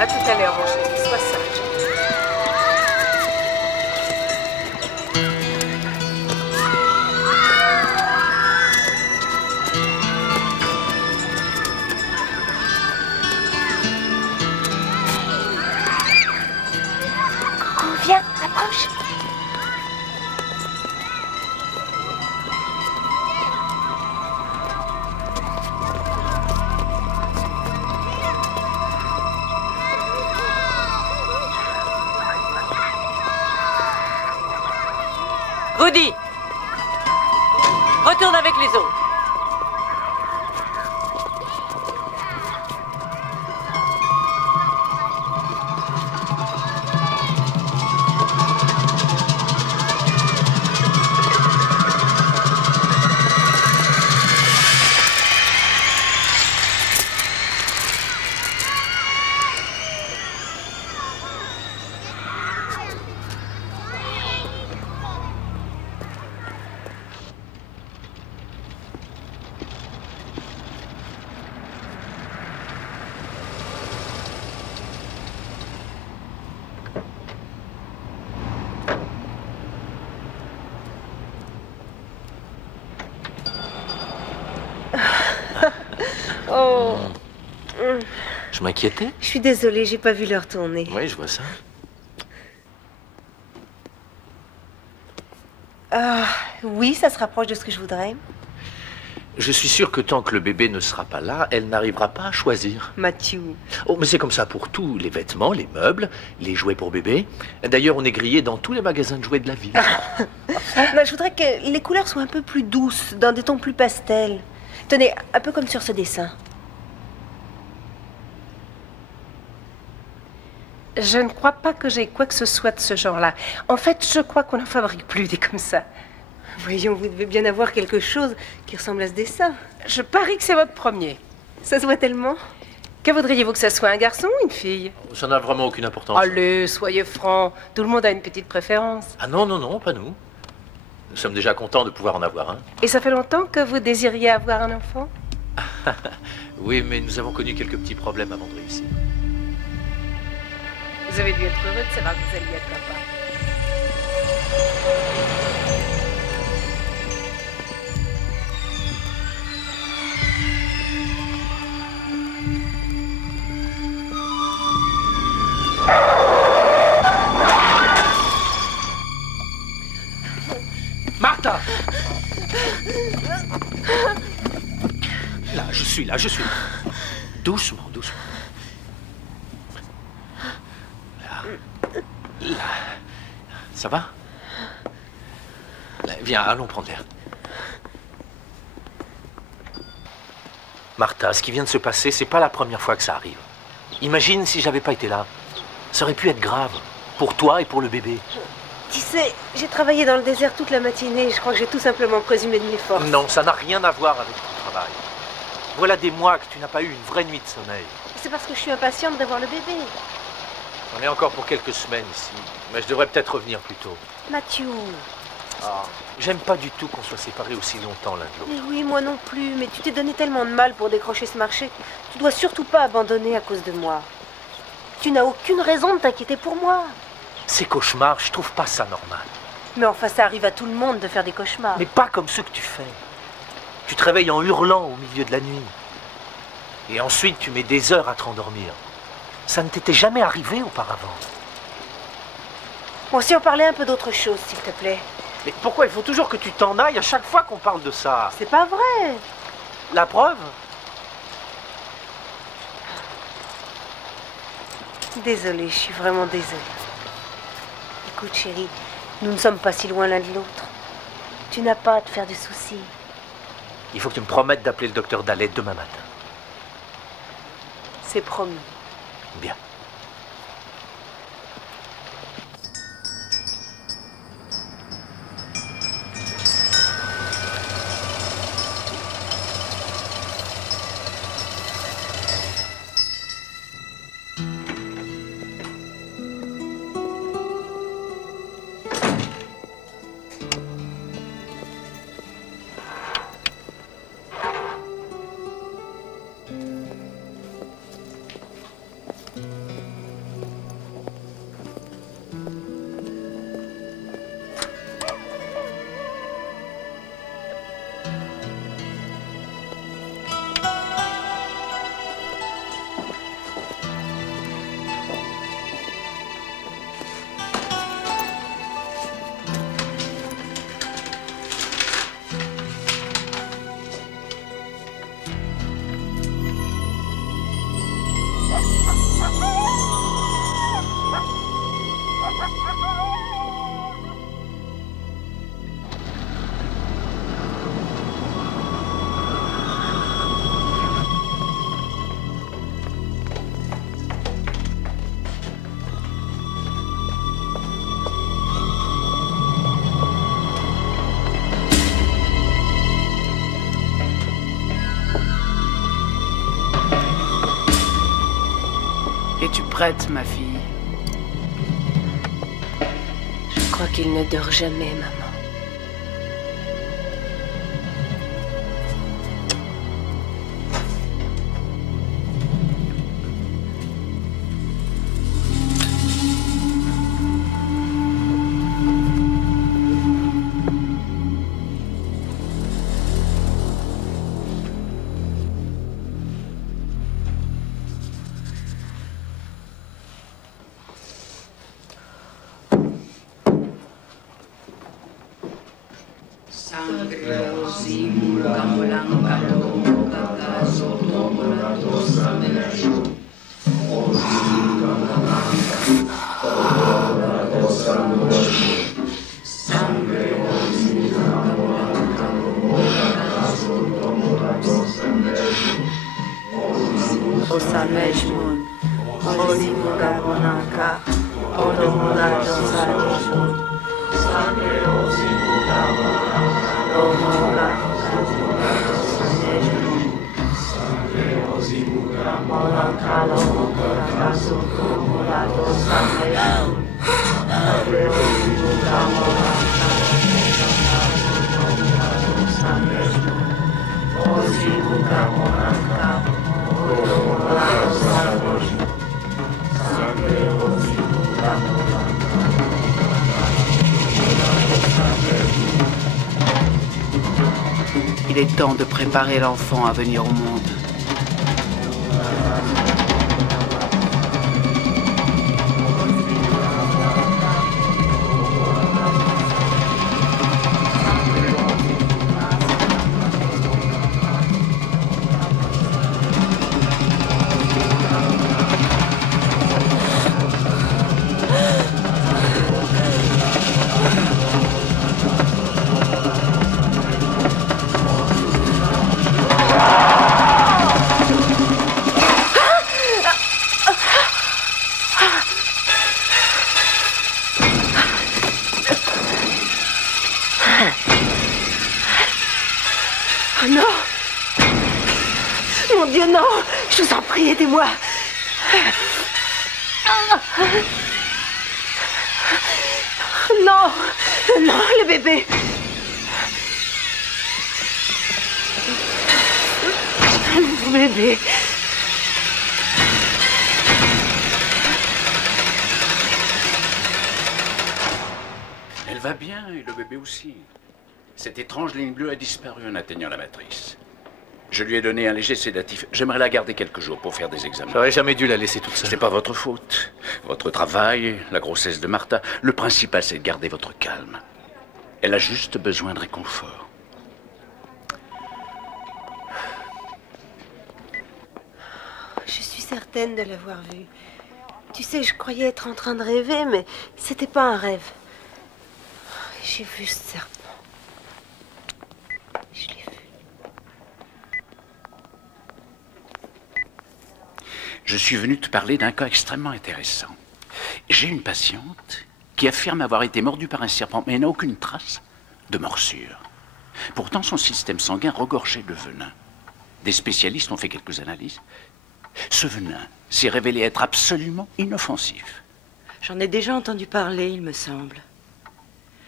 À tout à l'heure, mon chéri. Sois sage. Coucou, viens, approche. Woody, retourne avec les autres. Oh. Je m'inquiétais. Je suis désolée, j'ai pas vu l'heure tourner. Oui, je vois ça. Oui, ça se rapproche de ce que je voudrais. Je suis sûr que tant que le bébé ne sera pas là, elle n'arrivera pas à choisir. Mathieu. Oh, mais c'est comme ça pour tout. Les vêtements, les meubles, les jouets pour bébé. D'ailleurs, on est grillé dans tous les magasins de jouets de la ville. Bah, je voudrais que les couleurs soient un peu plus douces, dans des tons plus pastels. Tenez, un peu comme sur ce dessin. Je ne crois pas que j'ai quoi que ce soit de ce genre-là. En fait, je crois qu'on n'en fabrique plus des comme ça. Voyons, vous devez bien avoir quelque chose qui ressemble à ce dessin. Je parie que c'est votre premier. Ça se voit tellement. Que voudriez-vous que ça soit, un garçon ou une fille? Ça n'a vraiment aucune importance. Allez, soyez franc. Tout le monde a une petite préférence. Ah non, non, non, pas nous. Nous sommes déjà contents de pouvoir en avoir un. Et ça fait longtemps que vous désiriez avoir un enfant? Oui, mais nous avons connu quelques petits problèmes avant de réussir. Vous avez dû être heureux de savoir que vous alliez être papa. Martha! Là, je suis là. Doucement, doucement. Là. Ça va? Là, viens, allons prendre l'air. Martha, ce qui vient de se passer, c'est pas la première fois que ça arrive. Imagine si j'avais pas été là. Ça aurait pu être grave. Pour toi et pour le bébé. Tu sais, j'ai travaillé dans le désert toute la matinée. Je crois que j'ai tout simplement présumé de mes forces. Non, ça n'a rien à voir avec ton travail. Voilà des mois que tu n'as pas eu une vraie nuit de sommeil. C'est parce que je suis impatiente d'avoir le bébé. On est encore pour quelques semaines ici. Mais je devrais peut-être revenir plus tôt. Mathieu. Ah, j'aime pas du tout qu'on soit séparés aussi longtemps l'un de l'autre. Mais oui, moi non plus. Mais tu t'es donné tellement de mal pour décrocher ce marché. Tu dois surtout pas abandonner à cause de moi. Tu n'as aucune raison de t'inquiéter pour moi. Ces cauchemars, je trouve pas ça normal. Mais enfin, ça arrive à tout le monde de faire des cauchemars. Mais pas comme ceux que tu fais. Tu te réveilles en hurlant au milieu de la nuit. Et ensuite, tu mets des heures à te rendormir. Ça ne t'était jamais arrivé auparavant. Bon, si on parlait un peu d'autre chose, s'il te plaît. Mais pourquoi il faut toujours que tu t'en ailles à chaque fois qu'on parle de ça? C'est pas vrai. La preuve? Désolée, je suis vraiment désolée. Écoute, chérie, nous ne sommes pas si loin l'un de l'autre. Tu n'as pas à te faire de soucis. Il faut que tu me promettes d'appeler le docteur Dallet demain matin. C'est promis. Bien. Es-tu prête, ma fille? Je crois qu'il ne dort jamais, maman. Il est temps de préparer l'enfant à venir au monde. Aidez-moi. Non, non, le bébé. Le bébé. Elle va bien et le bébé aussi. Cette étrange ligne bleue a disparu en atteignant la matrice. Je lui ai donné un léger sédatif. J'aimerais la garder quelques jours pour faire des examens. J'aurais jamais dû la laisser toute seule. Ce n'est pas votre faute. Votre travail, la grossesse de Martha. Le principal, c'est de garder votre calme. Elle a juste besoin de réconfort. Je suis certaine de l'avoir vue. Tu sais, je croyais être en train de rêver, mais c'était pas un rêve. J'ai vu ce serpent. Je l'ai vu. Je suis venu te parler d'un cas extrêmement intéressant. J'ai une patiente qui affirme avoir été mordue par un serpent, mais elle n'a aucune trace de morsure. Pourtant, son système sanguin regorgeait de venin. Des spécialistes ont fait quelques analyses. Ce venin s'est révélé être absolument inoffensif. J'en ai déjà entendu parler, il me semble.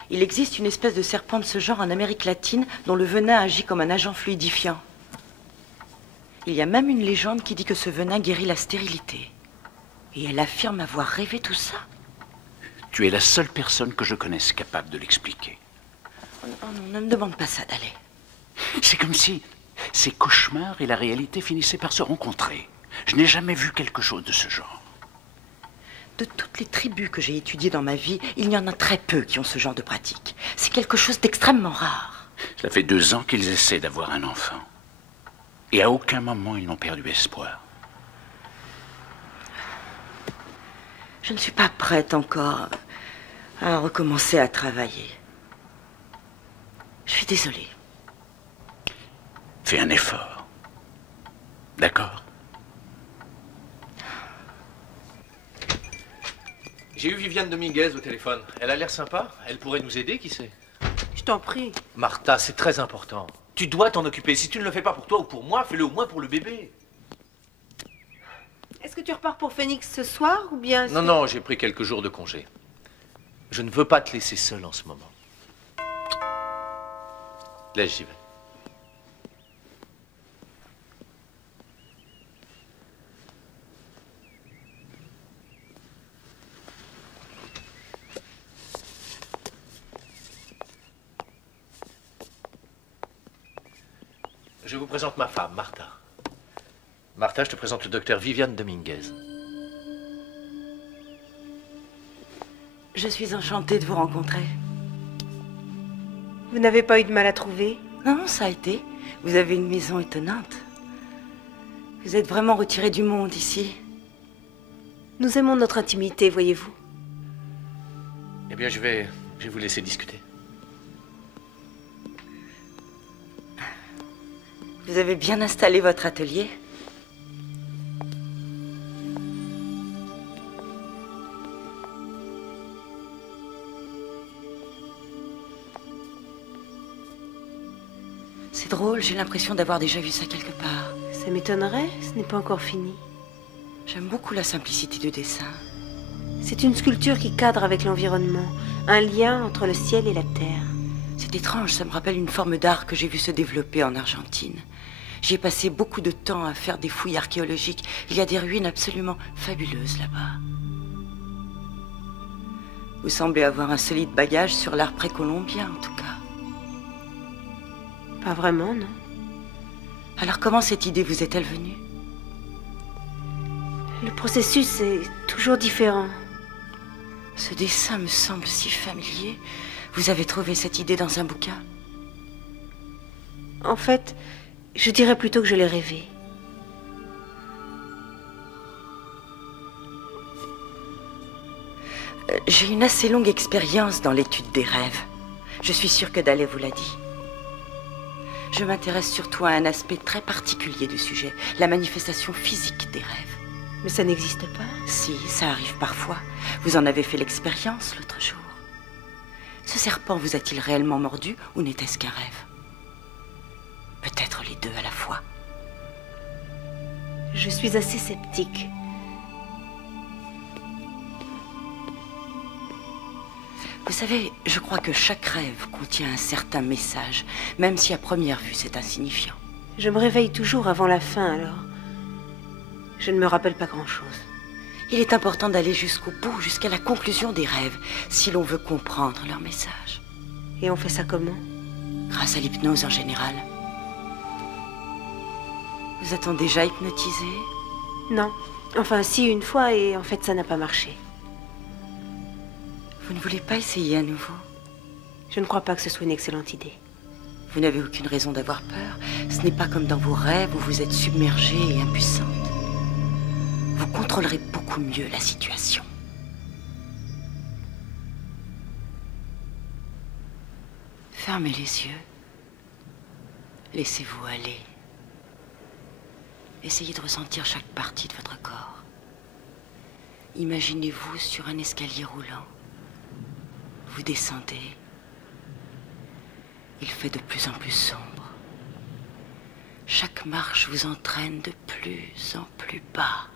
Il existe une espèce de serpent de ce genre en Amérique latine dont le venin agit comme un agent fluidifiant. Il y a même une légende qui dit que ce venin guérit la stérilité. Et elle affirme avoir rêvé tout ça. Tu es la seule personne que je connaisse capable de l'expliquer. Oh non, ne me demande pas ça, Dallé. C'est comme si ces cauchemars et la réalité finissaient par se rencontrer. Je n'ai jamais vu quelque chose de ce genre. De toutes les tribus que j'ai étudiées dans ma vie, il y en a très peu qui ont ce genre de pratique. C'est quelque chose d'extrêmement rare. Ça fait 2 ans qu'ils essaient d'avoir un enfant. Et à aucun moment, ils n'ont perdu espoir. Je ne suis pas prête encore. à recommencer à travailler. Je suis désolée. Fais un effort. D'accord? J'ai eu Viviane Dominguez au téléphone. Elle a l'air sympa. Elle pourrait nous aider, qui sait? Je t'en prie. Martha, c'est très important. Tu dois t'en occuper. Si tu ne le fais pas pour toi ou pour moi, fais-le au moins pour le bébé. Est-ce que tu repars pour Phoenix ce soir ou bien... Non, non, j'ai pris quelques jours de congé. Je ne veux pas te laisser seul en ce moment. Laisse, j'y vais. Je vous présente ma femme, Martha. Martha, je te présente le docteur Viviane Dominguez. Je suis enchantée de vous rencontrer. Vous n'avez pas eu de mal à trouver? Non, ça a été. Vous avez une maison étonnante. Vous êtes vraiment retiré du monde ici. Nous aimons notre intimité, voyez-vous. Eh bien, je vais vous laisser discuter. Vous avez bien installé votre atelier? C'est drôle, j'ai l'impression d'avoir déjà vu ça quelque part. Ça m'étonnerait, ce n'est pas encore fini. J'aime beaucoup la simplicité du dessin. C'est une sculpture qui cadre avec l'environnement, un lien entre le ciel et la terre. C'est étrange, ça me rappelle une forme d'art que j'ai vu se développer en Argentine. J'y ai passé beaucoup de temps à faire des fouilles archéologiques. Il y a des ruines absolument fabuleuses là-bas. Vous semblez avoir un solide bagage sur l'art précolombien, en tout cas. Pas vraiment, non. Alors comment cette idée vous est-elle venue? Le processus est toujours différent. Ce dessin me semble si familier. Vous avez trouvé cette idée dans un bouquin? En fait, je dirais plutôt que je l'ai rêvé. J'ai une assez longue expérience dans l'étude des rêves. Je suis sûre que Daley vous l'a dit. Je m'intéresse surtout à un aspect très particulier du sujet, la manifestation physique des rêves. Mais ça n'existe pas. Si, ça arrive parfois. Vous en avez fait l'expérience l'autre jour. Ce serpent vous a-t-il réellement mordu ou n'était-ce qu'un rêve? Peut-être les deux à la fois. Je suis assez sceptique. Vous savez, je crois que chaque rêve contient un certain message, même si à première vue c'est insignifiant. Je me réveille toujours avant la fin, alors. Je ne me rappelle pas grand-chose. Il est important d'aller jusqu'au bout, jusqu'à la conclusion des rêves, si l'on veut comprendre leur message. Et on fait ça comment? Grâce à l'hypnose en général. Vous êtes déjà hypnotisé? Non. Enfin, si, une fois, et en fait, ça n'a pas marché. Vous ne voulez pas essayer à nouveau? Je ne crois pas que ce soit une excellente idée. Vous n'avez aucune raison d'avoir peur. Ce n'est pas comme dans vos rêves où vous êtes submergée et impuissante. Vous contrôlerez beaucoup mieux la situation. Fermez les yeux. Laissez-vous aller. Essayez de ressentir chaque partie de votre corps. Imaginez-vous sur un escalier roulant. Vous descendez. Il fait de plus en plus sombre. Chaque marche vous entraîne de plus en plus bas.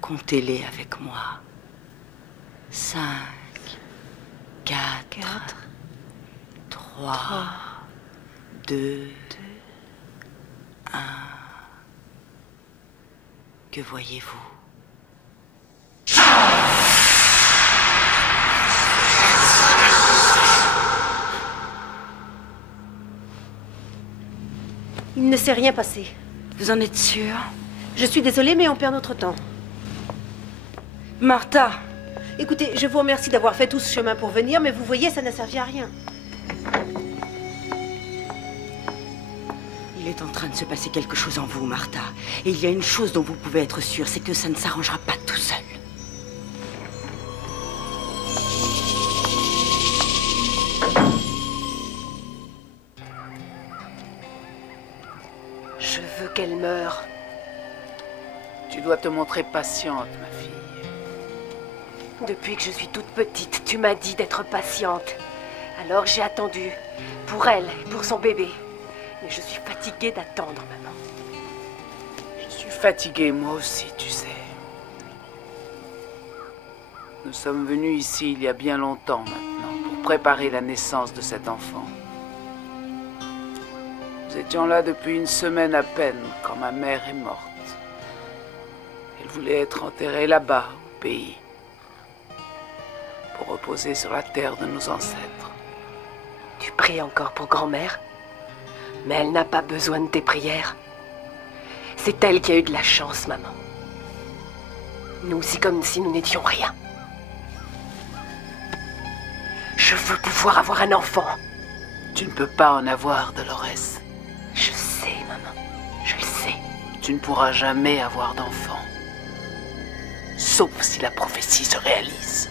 Comptez-les avec moi. 5, 4, 3, 2, 1. Que voyez-vous? Il ne s'est rien passé. Vous en êtes sûre? Je suis désolée, mais on perd notre temps. Martha! Écoutez, je vous remercie d'avoir fait tout ce chemin pour venir, mais vous voyez, ça n'a servi à rien. Il est en train de se passer quelque chose en vous, Martha. Et il y a une chose dont vous pouvez être sûre, c'est que ça ne s'arrangera pas tout seul. meurt. Tu dois te montrer patiente, ma fille. Depuis que je suis toute petite, tu m'as dit d'être patiente. Alors j'ai attendu. Pour elle, pour son bébé. Mais je suis fatiguée d'attendre, maman. Je suis fatiguée, moi aussi, tu sais. Nous sommes venus ici il y a bien longtemps maintenant pour préparer la naissance de cet enfant. Nous étions là depuis une semaine à peine quand ma mère est morte. Elle voulait être enterrée là-bas, au pays, pour reposer sur la terre de nos ancêtres. Tu pries encore pour grand-mère? Mais elle n'a pas besoin de tes prières. C'est elle qui a eu de la chance, maman. Nous, c'est comme si nous n'étions rien. Je veux pouvoir avoir un enfant. Tu ne peux pas en avoir, Dolores. Je sais, maman. Je le sais. Tu ne pourras jamais avoir d'enfant. Sauf si la prophétie se réalise.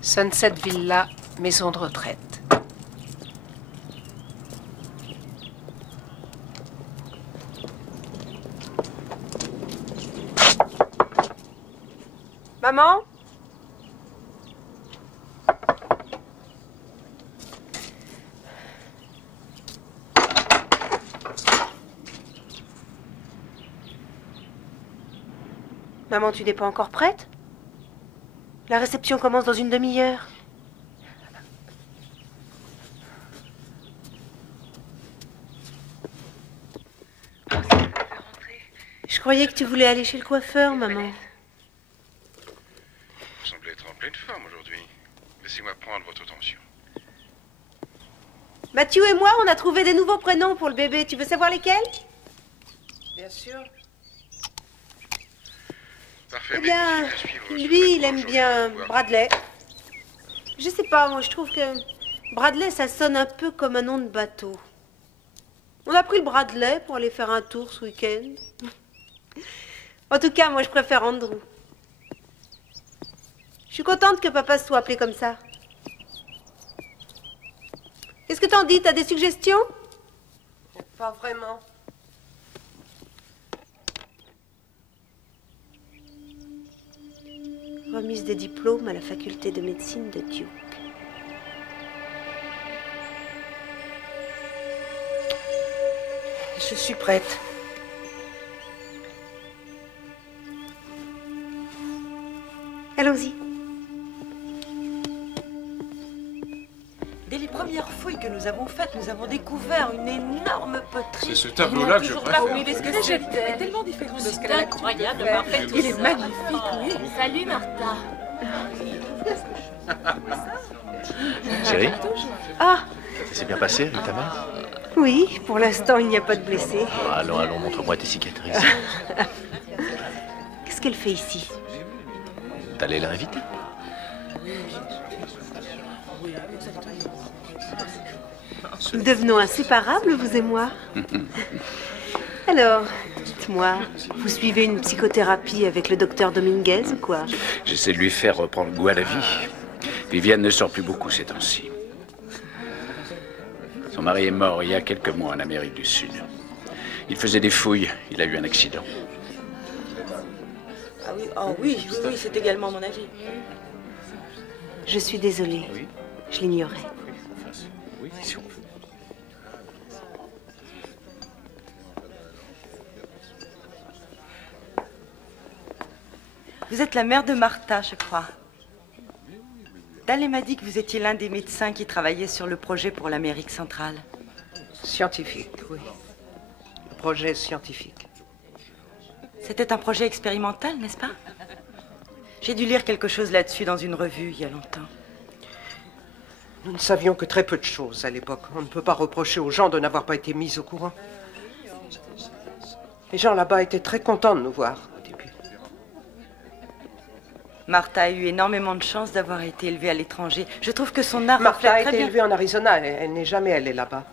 Sunset Villa, maison de retraite. Maman? Maman, tu n'es pas encore prête? La réception commence dans une demi-heure. Je croyais que tu voulais aller chez le coiffeur, maman. Vous semblez être en pleine forme aujourd'hui. Laissez-moi prendre votre tension. Mathieu et moi, on a trouvé des nouveaux prénoms pour le bébé. Tu veux savoir lesquels? Bien sûr. Parfait. Eh bien, mais continuez à suivre ce lui, il traitement, aime j'aurai bien un pouvoir. Bradley. Je sais pas, moi, je trouve que Bradley, ça sonne un peu comme un nom de bateau. On a pris le Bradley pour aller faire un tour ce week-end. En tout cas, moi, je préfère Andrew. Je suis contente que papa se soit appelé comme ça. Qu'est-ce que t'en dis? T'as des suggestions? Pas vraiment. Remise des diplômes à la faculté de médecine de Duke. Je suis prête. Allons-y. Dès les premières fouilles que nous avons faites, nous avons découvert une énorme poterie. C'est ce tableau-là que je préfère. C'est tellement différent de ce qu'elle a Incroyable d'avoir fait tout Il est ça. magnifique, oui. Salut Martha. Chérie, Ah, ça s'est bien passé avec ta mère? oui, pour l'instant, il n'y a pas de blessés. Allons, allons, montre-moi tes cicatrices. Qu'est-ce qu'elle fait ici? T'allais l'inviter? Nous devenons inséparables, vous et moi. Alors, dites-moi, vous suivez une psychothérapie avec le docteur Dominguez ou quoi? J'essaie de lui faire reprendre goût à la vie. Viviane ne sort plus beaucoup ces temps-ci. Son mari est mort il y a quelques mois en Amérique du Sud. Il faisait des fouilles, il a eu un accident. Ah oui, oh oui, oui, oui, c'est également mon avis. Je suis désolée. Je l'ignorais. Oui, si on veut. Vous êtes la mère de Martha, je crois. Dallé m'a dit que vous étiez l'un des médecins qui travaillait sur le projet pour l'Amérique centrale. Scientifique, oui. Le projet scientifique. C'était un projet expérimental, n'est-ce pas? J'ai dû lire quelque chose là-dessus dans une revue il y a longtemps. Nous ne savions que très peu de choses à l'époque. On ne peut pas reprocher aux gens de n'avoir pas été mis au courant. Les gens là-bas étaient très contents de nous voir au début. Martha a eu énormément de chance d'avoir été élevée à l'étranger. Je trouve que son art Martha a reflète très été bien. élevée en Arizona. Elle n'est jamais allée là-bas.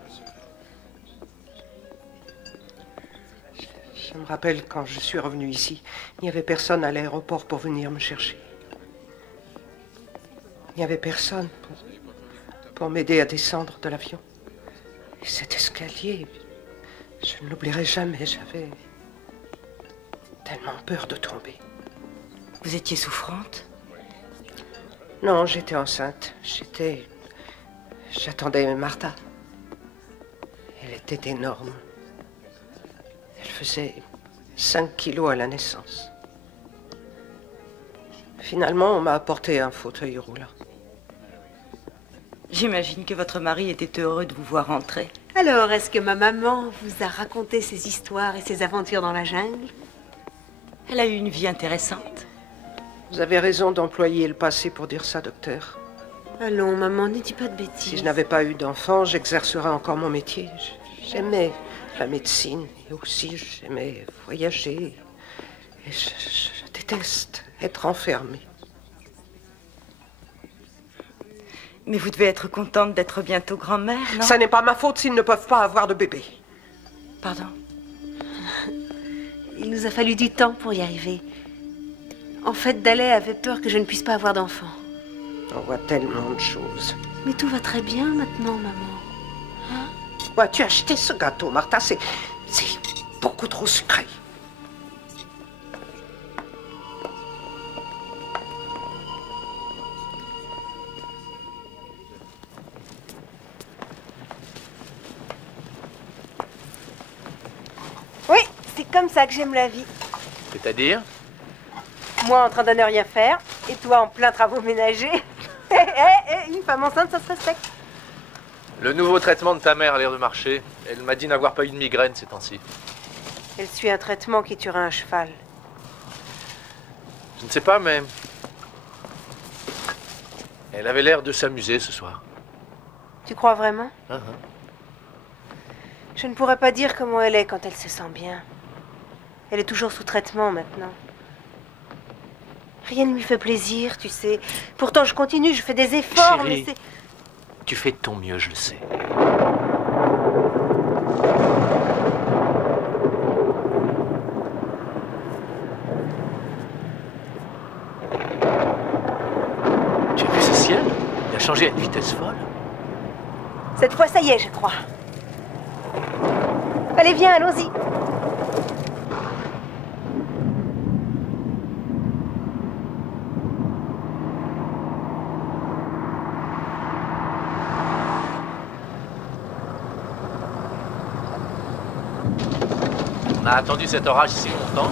Je me rappelle quand je suis revenue ici, il n'y avait personne à l'aéroport pour venir me chercher. Il n'y avait personne pour m'aider à descendre de l'avion. Et cet escalier, je ne l'oublierai jamais. J'avais tellement peur de tomber. Vous étiez souffrante? Non, j'étais enceinte. J'attendais Martha. Elle était énorme. Elle faisait 5 kilos à la naissance. Finalement, on m'a apporté un fauteuil roulant. J'imagine que votre mari était heureux de vous voir rentrer. Alors, est-ce que ma maman vous a raconté ses histoires et ses aventures dans la jungle? Elle a eu une vie intéressante. Vous avez raison d'employer le passé pour dire ça, docteur. Allons, maman, ne dis pas de bêtises. Si je n'avais pas eu d'enfant, j'exercerais encore mon métier. J'aimais la médecine et aussi j'aimais voyager. Et je déteste être enfermée. Mais vous devez être contente d'être bientôt grand-mère, non? Ça n'est pas ma faute s'ils ne peuvent pas avoir de bébé. Pardon? Il nous a fallu du temps pour y arriver. En fait, Daley avait peur que je ne puisse pas avoir d'enfant. On voit tellement de choses. Mais tout va très bien maintenant, maman. Ouais, tu as acheté ce gâteau, Martha, c'est beaucoup trop sucré. Oui, c'est comme ça que j'aime la vie. C'est-à-dire? Moi en train de ne rien faire, et toi en plein travaux ménagers. Une femme enceinte, ça se respecte. Le nouveau traitement de ta mère a l'air de marcher. Elle m'a dit n'avoir pas eu de migraine ces temps-ci. Elle suit un traitement qui tuera un cheval. Je ne sais pas, mais... elle avait l'air de s'amuser ce soir. Tu crois vraiment? Je ne pourrais pas dire comment elle est quand elle se sent bien. Elle est toujours sous traitement maintenant. Rien ne lui fait plaisir, tu sais. Pourtant, je continue, je fais des efforts, Chérie, mais c'est... tu fais de ton mieux, je le sais. Tu as vu ce ciel? Il a changé à une vitesse folle. Cette fois, ça y est, je crois. Allez, viens, allons-y. On a attendu cet orage si longtemps.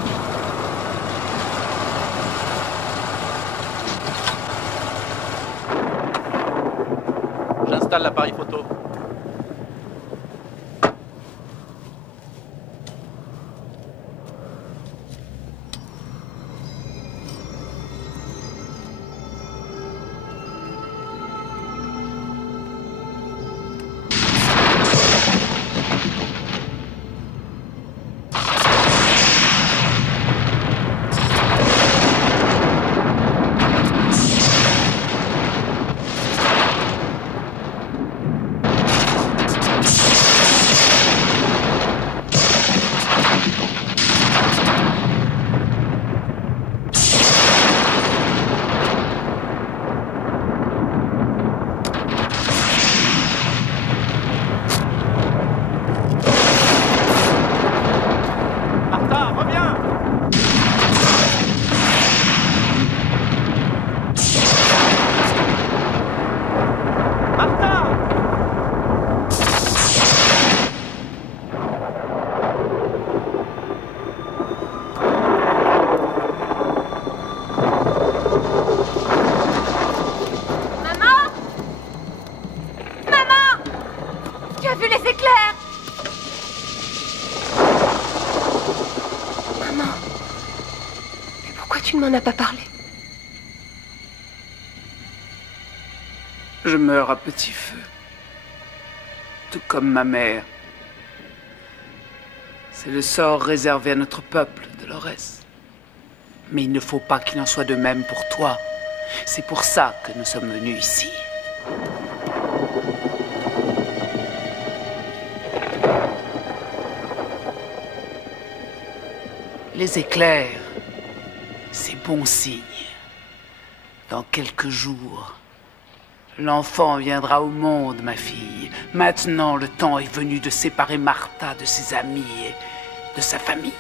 J'installe l'appareil photo. Tu ne m'en as pas parlé. Je meurs à petit feu. Tout comme ma mère. C'est le sort réservé à notre peuple, Dolores. Mais il ne faut pas qu'il en soit de même pour toi. C'est pour ça que nous sommes venus ici. Les éclairs, c'est bon signe. Dans quelques jours, l'enfant viendra au monde, ma fille. Maintenant, le temps est venu de séparer Martha de ses amis et de sa famille.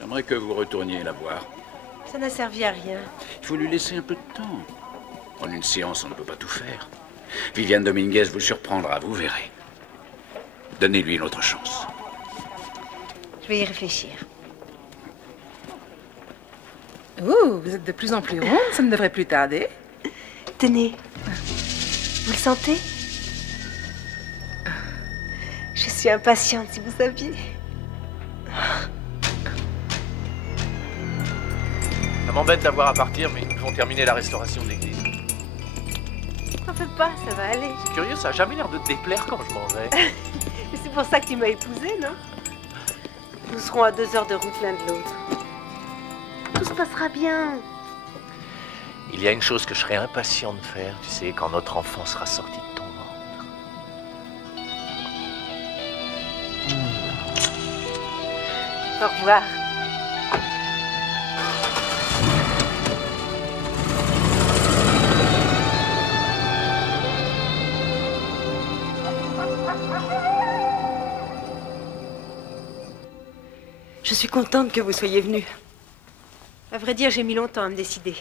J'aimerais que vous retourniez la voir. Ça n'a servi à rien. Il faut lui laisser un peu de temps. En une séance, on ne peut pas tout faire. Viviane Dominguez vous surprendra, vous verrez. Donnez-lui une autre chance. Je vais y réfléchir. Ouh, vous êtes de plus en plus rond, ça ne devrait plus tarder. Tenez. Vous le sentez? Je suis impatiente, si vous saviez. Ça m'embête d'avoir à partir, mais nous devons terminer la restauration de l'église. T'en fais pas, ça va aller. C'est curieux, ça a jamais l'air de te déplaire quand je m'en vais. Mais c'est pour ça que tu m'as épousée, non? Nous serons à 2 heures de route l'un de l'autre. Tout se passera bien. Il y a une chose que je serais impatient de faire, tu sais, quand notre enfant sera sorti de ton ventre. Au revoir. Je suis contente que vous soyez venu. À vrai dire, j'ai mis longtemps à me décider.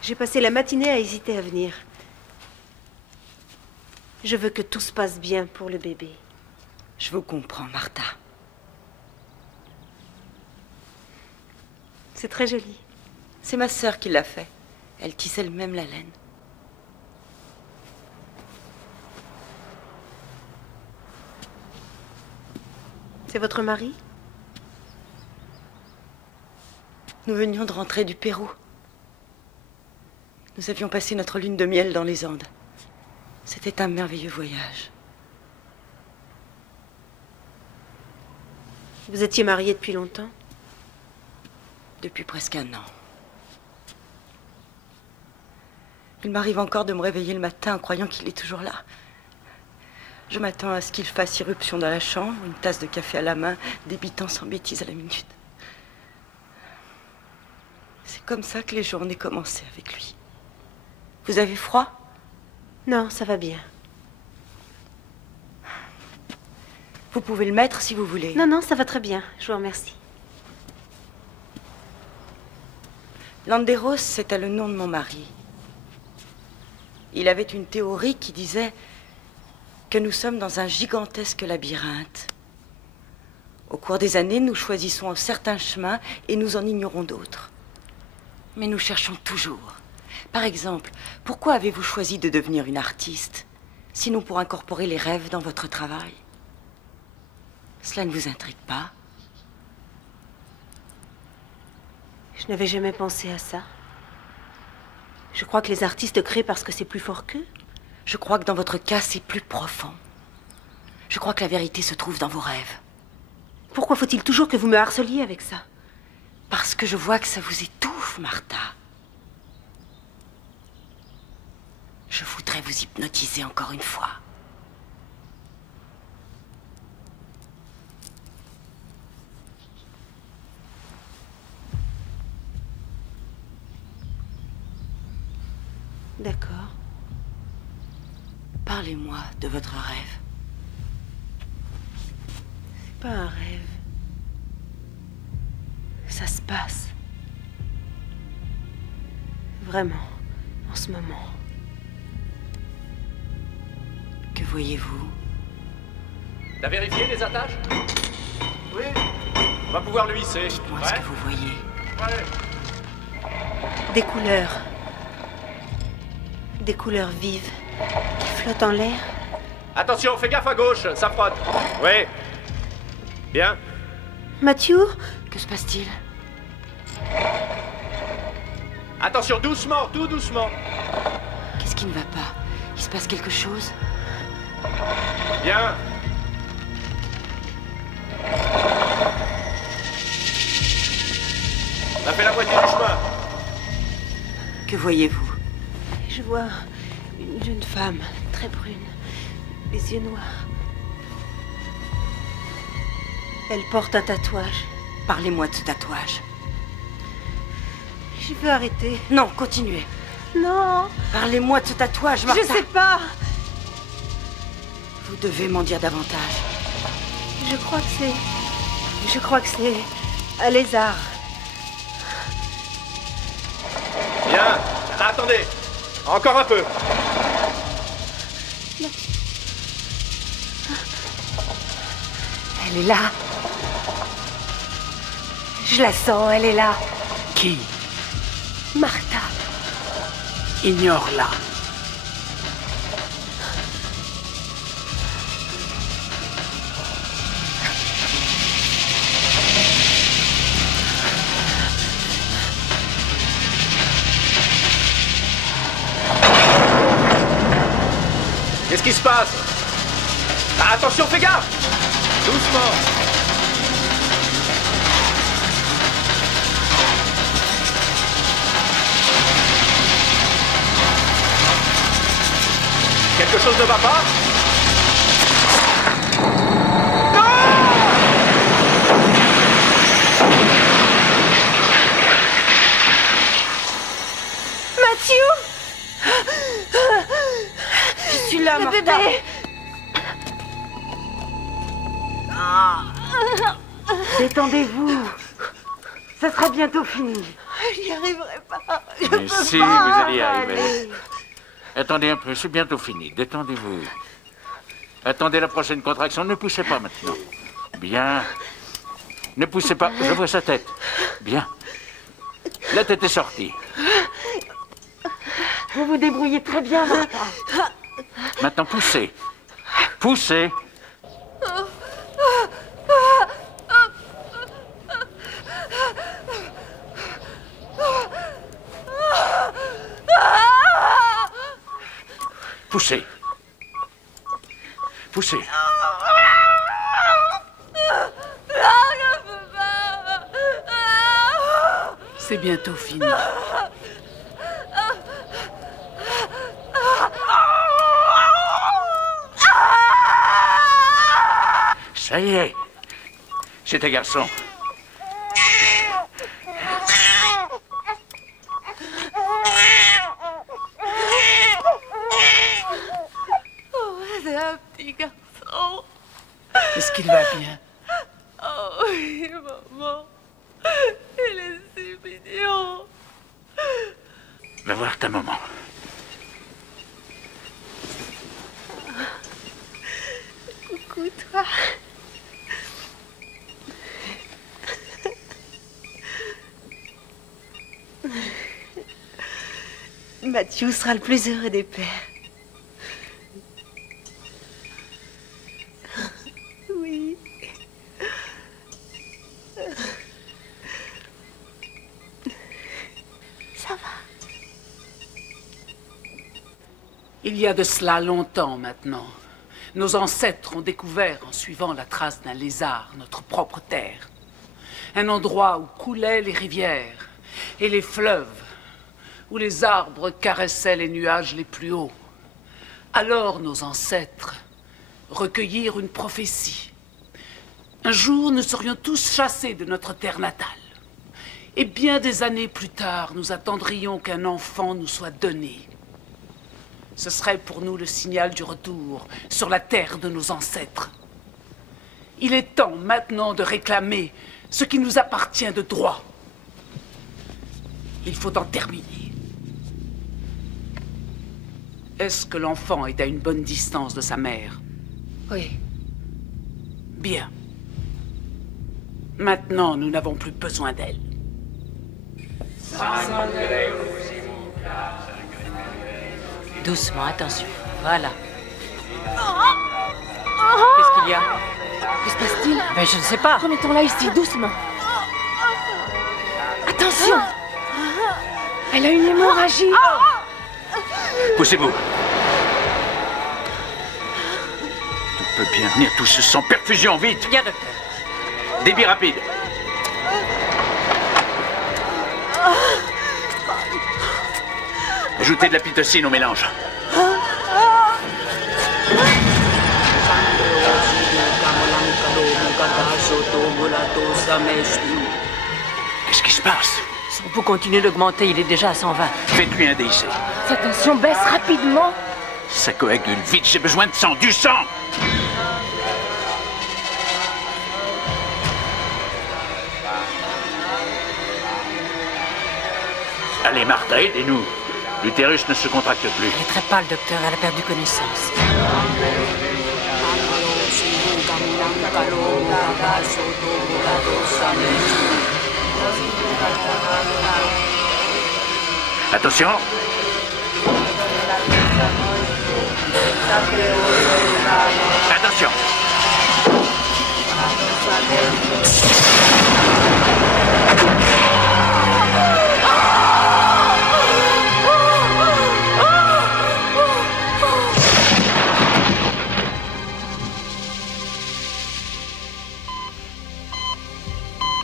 J'ai passé la matinée à hésiter à venir. Je veux que tout se passe bien pour le bébé. Je vous comprends, Martha. C'est très joli. C'est ma sœur qui l'a fait. Elle tisse elle-même la laine. C'est votre mari? Nous venions de rentrer du Pérou. Nous avions passé notre lune de miel dans les Andes. C'était un merveilleux voyage. Vous étiez mariés depuis longtemps? Depuis presque 1 an. Il m'arrive encore de me réveiller le matin en croyant qu'il est toujours là. Je m'attends à ce qu'il fasse irruption dans la chambre, une tasse de café à la main, débitant sans bêtise à la minute. C'est comme ça que les journées commençaient avec lui. Vous avez froid? Non, ça va bien. Vous pouvez le mettre si vous voulez. Non, non, ça va très bien. Je vous remercie. Landeros, c'était le nom de mon mari. Il avait une théorie qui disait que nous sommes dans un gigantesque labyrinthe. Au cours des années, nous choisissons certains chemins et nous en ignorons d'autres. Mais nous cherchons toujours. Par exemple, pourquoi avez-vous choisi de devenir une artiste, sinon pour incorporer les rêves dans votre travail? Cela ne vous intrigue pas? Je n'avais jamais pensé à ça. Je crois que les artistes créent parce que c'est plus fort qu'eux. Je crois que dans votre cas, c'est plus profond. Je crois que la vérité se trouve dans vos rêves. Pourquoi faut-il toujours que vous me harceliez avec ça? Parce que je vois que ça vous étouffe, Martha. Je voudrais vous hypnotiser encore une fois. D'accord. Parlez-moi de votre rêve. C'est pas un rêve. Ça se passe. Vraiment, en ce moment. Que voyez-vous? T'as vérifié les attaches? Oui. On va pouvoir le hisser. Dites-moi ce que vous voyez. Ouais. Des couleurs. Des couleurs vives qui flottent en l'air. Attention, fais gaffe à gauche, ça frotte. Oui. Bien. Mathieu? Que se passe-t-il? Attention, doucement, tout doucement. Qu'est-ce qui ne va pas? Il se passe quelque chose? Bien. On a fait la moitié du chemin. Que voyez-vous? Je vois une jeune femme, très brune, les yeux noirs. Elle porte un tatouage. Parlez-moi de ce tatouage. Je peux arrêter. Non, continuez. Non. Parlez-moi de ce tatouage, Martha. Je sais pas. Vous devez m'en dire davantage. Je crois que c'est un lézard. Bien. Attendez. Encore un peu. Elle est là. Je la sens, elle est là. Qui? Martha. Ignore-la. Qu'est-ce qui se passe? Ah, attention, fais gaffe! Doucement! Quelque chose ne va pas? Mathieu! Je suis là, Le Martha. bébé! Détendez-vous. Ça sera bientôt fini. J'y arriverai pas. Je Mais peux si, pas. vous allez y arriver. Attendez un peu, c'est bientôt fini. Détendez-vous. Attendez la prochaine contraction. Ne poussez pas maintenant. Bien. Ne poussez pas. Je vois sa tête. Bien. La tête est sortie. Vous vous débrouillez très bien, Martha. Maintenant, poussez. Poussez. Poussez. Poussez. C'est bientôt fini. Ça y est. C'est un garçon. C'est un petit garçon. Est-ce qu'il va bien? Oh oui, maman. Il est si mignon. Va voir ta maman. Coucou, toi. Mathieu sera le plus heureux des pères. Oui. Ça va. Il y a de cela longtemps maintenant. Nos ancêtres ont découvert, en suivant la trace d'un lézard, notre propre terre. Un endroit où coulaient les rivières et les fleuves, où les arbres caressaient les nuages les plus hauts. Alors nos ancêtres recueillirent une prophétie. Un jour, nous serions tous chassés de notre terre natale. Et bien des années plus tard, nous attendrions qu'un enfant nous soit donné. Ce serait pour nous le signal du retour sur la terre de nos ancêtres. Il est temps maintenant de réclamer ce qui nous appartient de droit. Il faut en terminer. Est-ce que l'enfant est à une bonne distance de sa mère? Oui. Bien. Maintenant, nous n'avons plus besoin d'elle. Doucement, attention. Voilà. Qu'est-ce qu'il y a? Que se passe-t-il? Ben, je ne sais pas. Remettons-la ici, doucement. Attention! Elle a une hémorragie. Poussez-vous. Tout peut bien venir, tout ce sang. Perfusion, vite. Bien, docteur. Débit rapide. Ajoutez de la pitocine au mélange. Qu'est-ce qui se passe? Son pouls continue d'augmenter, il est déjà à 120. Faites-lui un DIC. Sa tension baisse rapidement. Ça coagule vite, j'ai besoin de sang, du sang! Allez, Martha, aidez-nous. L'utérus ne se contracte plus. Elle est très pâle, docteur, elle a perdu connaissance. Attention! Attention!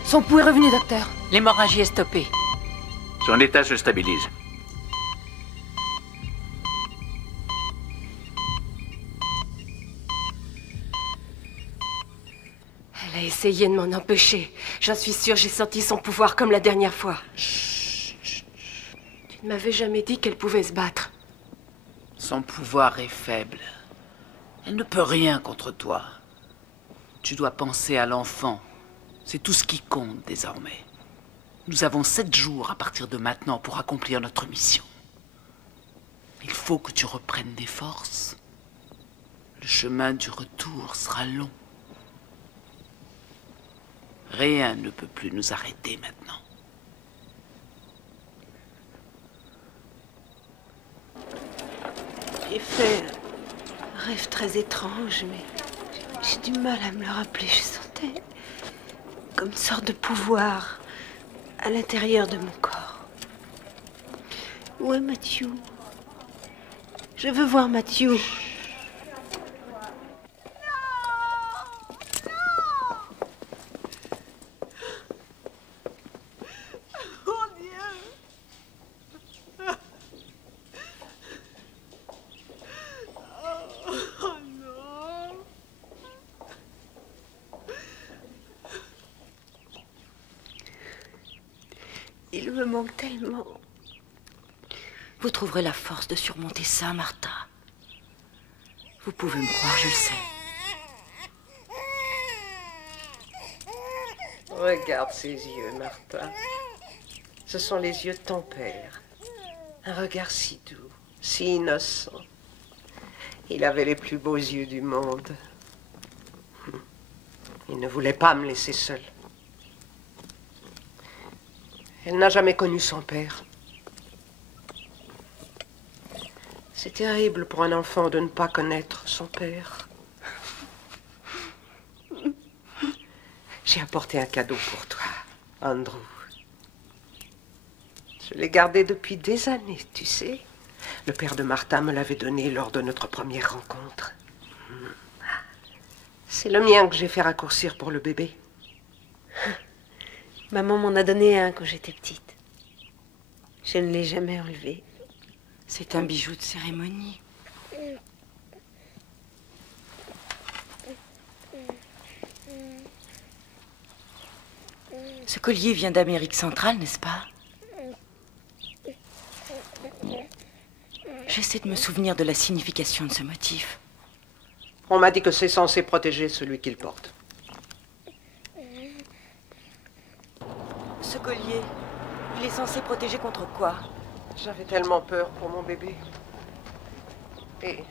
Son pouls est revenu, docteur. L'hémorragie est stoppée. Son état se stabilise. Elle a essayé de m'en empêcher. J'en suis sûre, j'ai senti son pouvoir comme la dernière fois. Tu ne m'avais jamais dit qu'elle pouvait se battre. Son pouvoir est faible. Elle ne peut rien contre toi. Tu dois penser à l'enfant. C'est tout ce qui compte désormais. Nous avons 7 jours à partir de maintenant pour accomplir notre mission. Il faut que tu reprennes des forces. Le chemin du retour sera long. Rien ne peut plus nous arrêter maintenant. J'ai fait un rêve très étrange, mais j'ai du mal à me le rappeler. Je sentais comme une sorte de pouvoir à l'intérieur de mon corps. Où est Mathieu? Je veux voir Mathieu. Il me manque tellement. Vous trouverez la force de surmonter ça, Martha. Vous pouvez me croire, je le sais. Regarde ses yeux, Martha. Ce sont les yeux de ton père. Un regard si doux, si innocent. Il avait les plus beaux yeux du monde. Il ne voulait pas me laisser seule. Elle n'a jamais connu son père. C'est terrible pour un enfant de ne pas connaître son père. J'ai apporté un cadeau pour toi, Andrew. Je l'ai gardé depuis des années, tu sais. Le père de Martha me l'avait donné lors de notre première rencontre. C'est le mien que j'ai fait raccourcir pour le bébé. Maman m'en a donné un quand j'étais petite. Je ne l'ai jamais enlevé. C'est un bijou de cérémonie. Ce collier vient d'Amérique centrale, n'est-ce pas? J'essaie de me souvenir de la signification de ce motif. On m'a dit que c'est censé protéger celui qui le porte. Ce collier, il est censé protéger contre quoi? J'avais tellement peur pour mon bébé. Et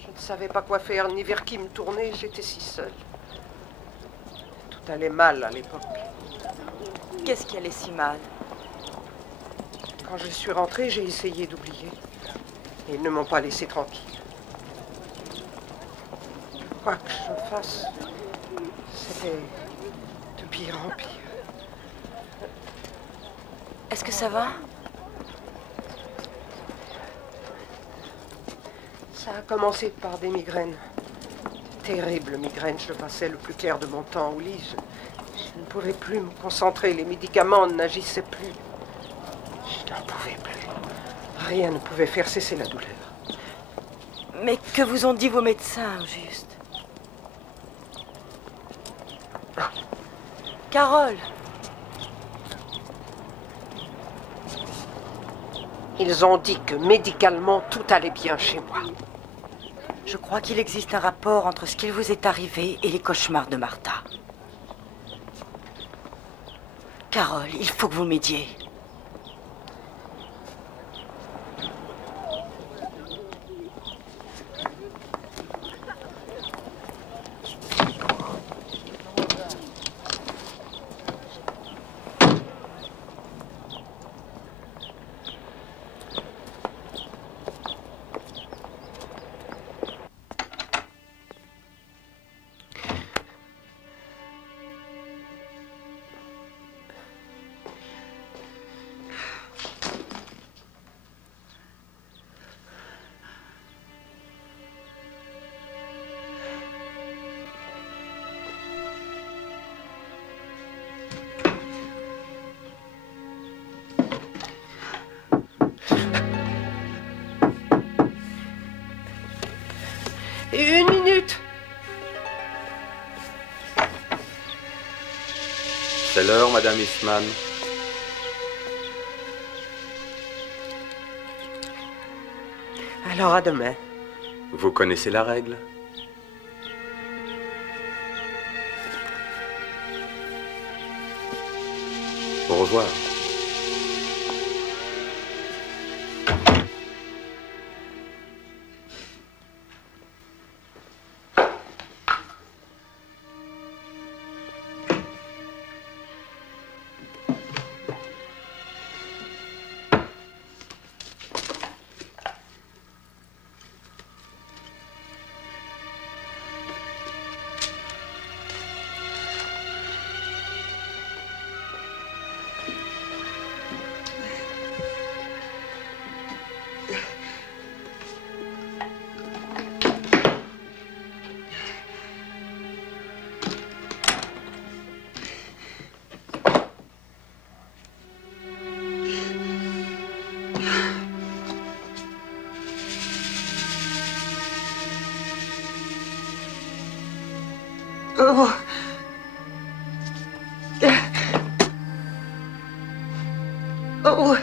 je ne savais pas quoi faire, ni vers qui me tourner, j'étais si seule. Tout allait mal à l'époque. Qu'est-ce qui allait si mal? Quand je suis rentrée, j'ai essayé d'oublier. Et ils ne m'ont pas laissé tranquille. Quoi que je fasse, c'était de pire en pire. Est-ce que ça va? Ça a commencé par des migraines. Terribles migraines. Je passais le plus clair de mon temps au lit. Je ne pouvais plus me concentrer. Les médicaments n'agissaient plus. Je n'en pouvais plus. Rien ne pouvait faire cesser la douleur. Mais que vous ont dit vos médecins, au juste? Carole! Ils ont dit que médicalement tout allait bien chez moi. Je crois qu'il existe un rapport entre ce qui vous est arrivé et les cauchemars de Martha. Carole, il faut que vous m'aidiez. Une minute. C'est l'heure, Madame Eastman. Alors à demain. Vous connaissez la règle? Au revoir. Oh. Oh.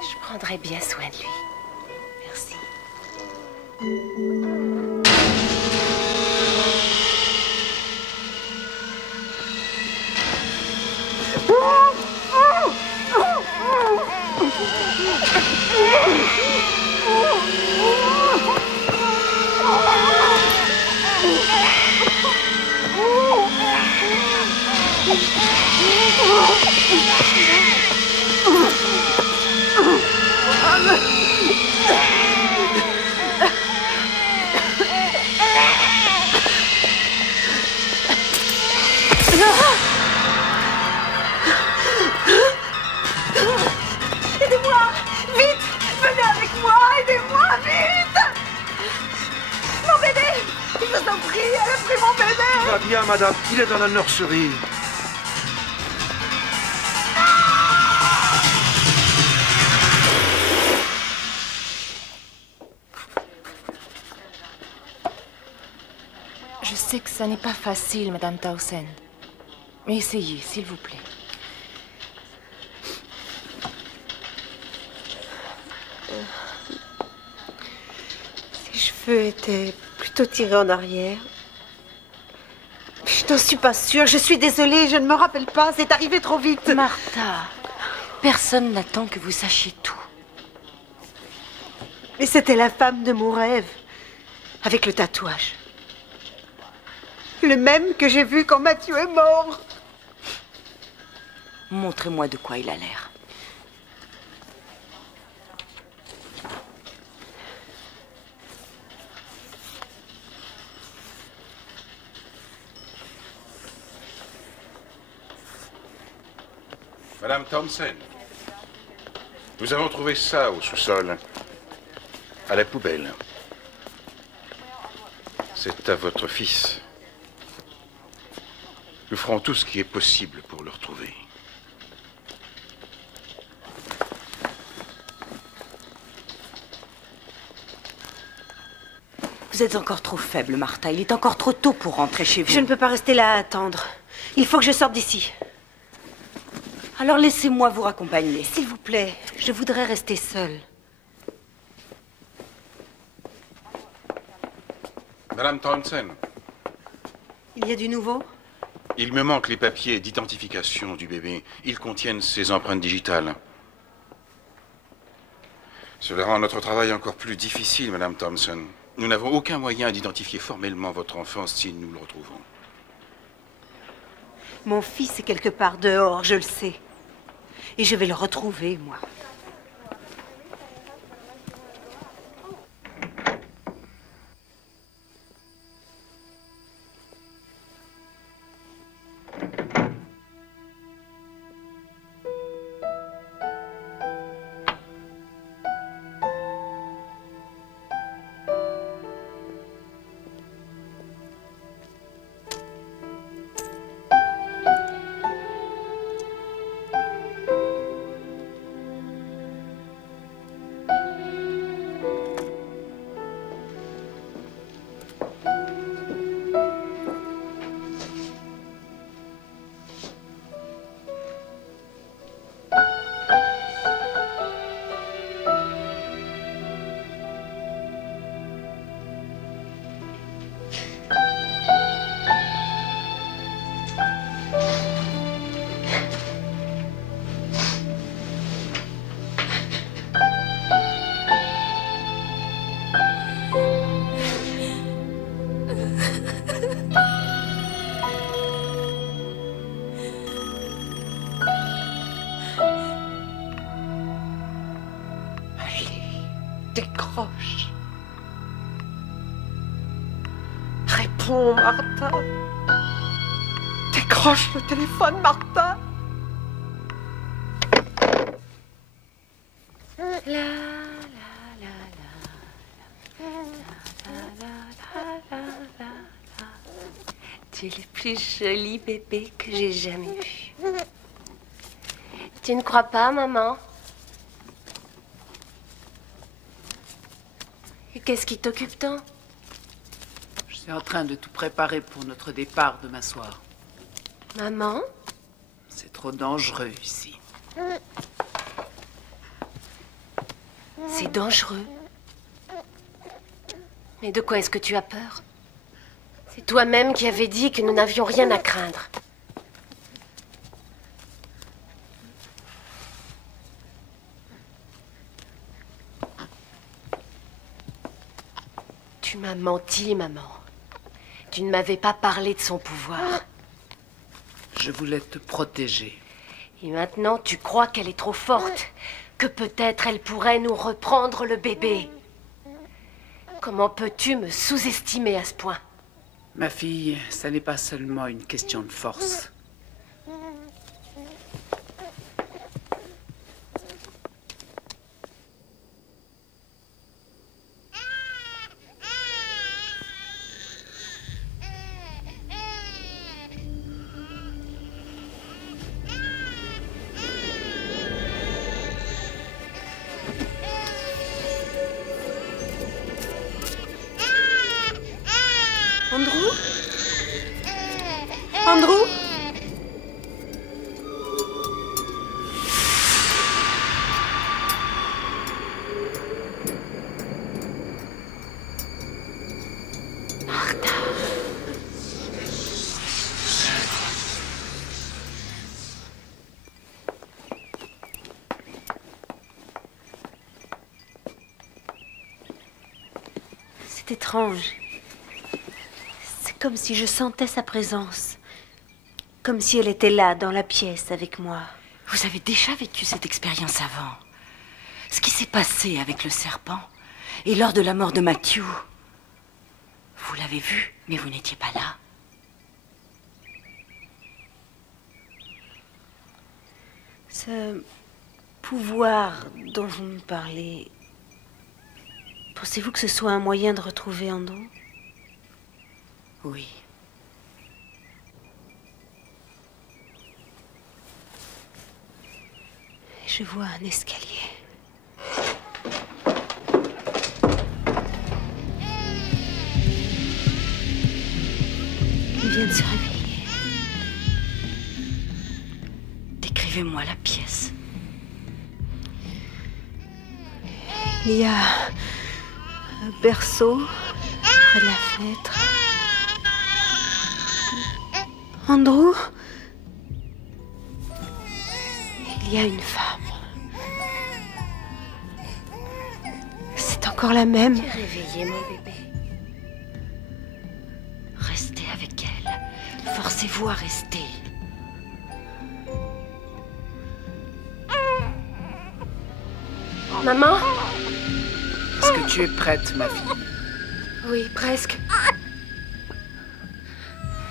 Je prendrai bien soin de lui. Merci. Aidez-moi! Vite! Venez avec moi! Aidez-moi! Vite! Mon bébé! Je vous en prie, elle a pris mon bébé! Tout va bien, madame. Il est dans la nurserie. Je sais que ça n'est pas facile, Madame Townsend. Mais essayez, s'il vous plaît. Ses cheveux étaient plutôt tirés en arrière. Je n'en suis pas sûre. Je suis désolée, je ne me rappelle pas. C'est arrivé trop vite. Martha, personne n'attend que vous sachiez tout. Mais c'était la femme de mon rêve. Avec le tatouage. Le même que j'ai vu quand Mathieu est mort. Montrez-moi de quoi il a l'air. Madame Thompson, nous avons trouvé ça au sous-sol. À la poubelle. C'est à votre fils. Nous ferons tout ce qui est possible pour le retrouver. Vous êtes encore trop faible, Martha. Il est encore trop tôt pour rentrer chez vous. Je ne peux pas rester là à attendre. Il faut que je sorte d'ici. Alors laissez-moi vous raccompagner. S'il vous plaît, je voudrais rester seule. Madame Townsend, Il y a du nouveau? il me manque les papiers d'identification du bébé. Ils contiennent ses empreintes digitales. Cela rend notre travail encore plus difficile, Madame Thompson. Nous n'avons aucun moyen d'identifier formellement votre enfant si nous le retrouvons. Mon fils est quelque part dehors, je le sais. Et je vais le retrouver, moi. Décroche. Réponds, Martha. Décroche le téléphone, Martha. Tu es le plus joli bébé que j'ai jamais vu. Tu ne crois pas, maman? Et qu'est-ce qui t'occupe tant? Je suis en train de tout préparer pour notre départ demain soir. Maman? C'est trop dangereux ici. C'est dangereux. Mais de quoi est-ce que tu as peur? C'est toi-même qui avais dit que nous n'avions rien à craindre. Tu m'as menti, maman. Tu ne m'avais pas parlé de son pouvoir. Je voulais te protéger. Et maintenant, tu crois qu'elle est trop forte, que peut-être elle pourrait nous reprendre le bébé. Comment peux-tu me sous-estimer à ce point? Ma fille, ça n'est pas seulement une question de force. Andrew? Andrew? Martha. C'est étrange. Comme si je sentais sa présence. Comme si elle était là, dans la pièce, avec moi. Vous avez déjà vécu cette expérience avant. Ce qui s'est passé avec le serpent et lors de la mort de Matthew. Vous l'avez vu, mais vous n'étiez pas là. Ce pouvoir dont vous me parlez, Pensez-vous que ce soit un moyen de retrouver Andrew? Oui. Je vois un escalier. Il vient de se réveiller. Décrivez-moi la pièce. Il y a un berceau près de la fenêtre. Andrew? Il y a une femme. C'est encore la même. Tu es réveillé, mon bébé. Restez avec elle. Forcez-vous à rester. Maman? Est-ce que tu es prête, ma fille? Oui, presque.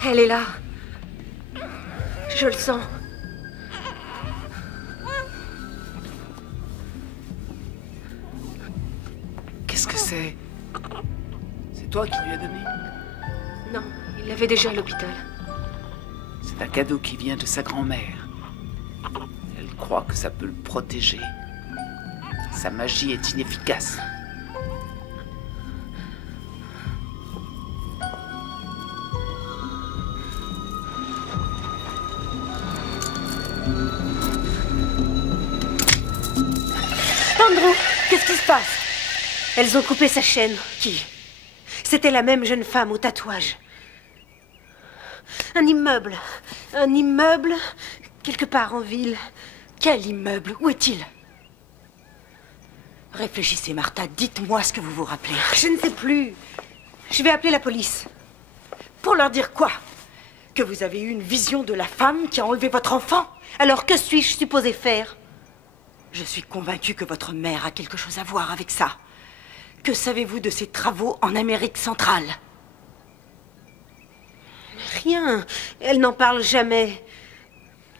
Elle est là. Je le sens. Qu'est-ce que c'est? C'est toi qui lui as donné? Non, il l'avait déjà à l'hôpital. C'est un cadeau qui vient de sa grand-mère. Elle croit que ça peut le protéger. Sa magie est inefficace. Andrew, qu'est-ce qui se passe? Elles ont coupé sa chaîne. Qui? C'était la même jeune femme au tatouage. Un immeuble. Un immeuble, quelque part en ville. Quel immeuble? Où est-il? Réfléchissez, Martha. Dites-moi ce que vous vous rappelez. Je ne sais plus. Je vais appeler la police. Pour leur dire quoi? Que vous avez eu une vision de la femme qui a enlevé votre enfant? Alors que suis-je supposée faire? Je suis convaincue que votre mère a quelque chose à voir avec ça. Que savez-vous de ses travaux en Amérique centrale? Rien. Elle n'en parle jamais.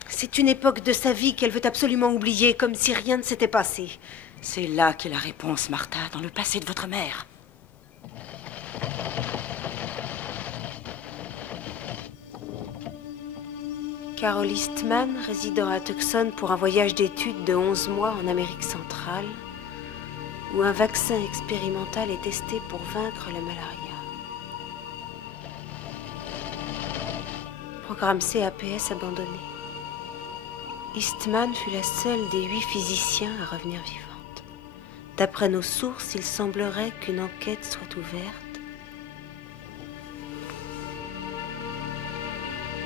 C'est une époque de sa vie qu'elle veut absolument oublier, comme si rien ne s'était passé. C'est là qu'est la réponse, Martha, dans le passé de votre mère. Carol Eastman, résidant à Tucson pour un voyage d'études de 11 mois en Amérique centrale, où un vaccin expérimental est testé pour vaincre la malaria. Programme CAPS abandonné. Eastman fut la seule des 8 physiciens à revenir vivante. D'après nos sources, il semblerait qu'une enquête soit ouverte.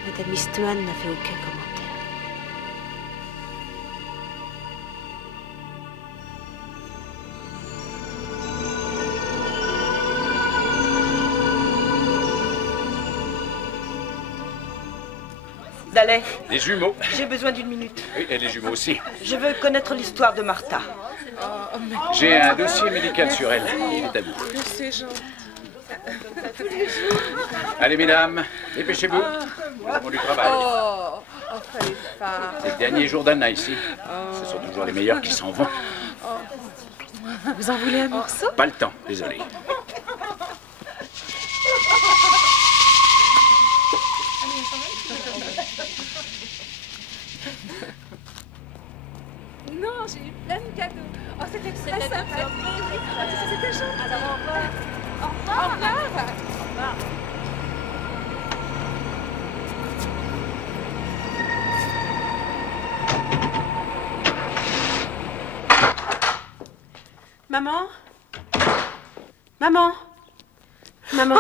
Madame Eastman n'a fait aucun commentaire. Dalley. Les jumeaux. J'ai besoin d'une minute. Oui, et les jumeaux aussi. Je veux connaître l'histoire de Martha. J'ai un dossier médical sur elle. Il est à vous. C'est gentil. Allez, mesdames, dépêchez-vous. Nous avons du travail. Fallait pas. C'est le dernier jour d'Anna ici. Ce sont toujours les meilleurs qui s'en vont. Vous en voulez un morceau? Pas le temps, désolé. Non, j'ai eu plein de cadeaux. Oh, c'était très sympa. C'était gentil. Alors, au revoir. Au revoir. Au revoir. Au revoir. Maman? Maman? Maman?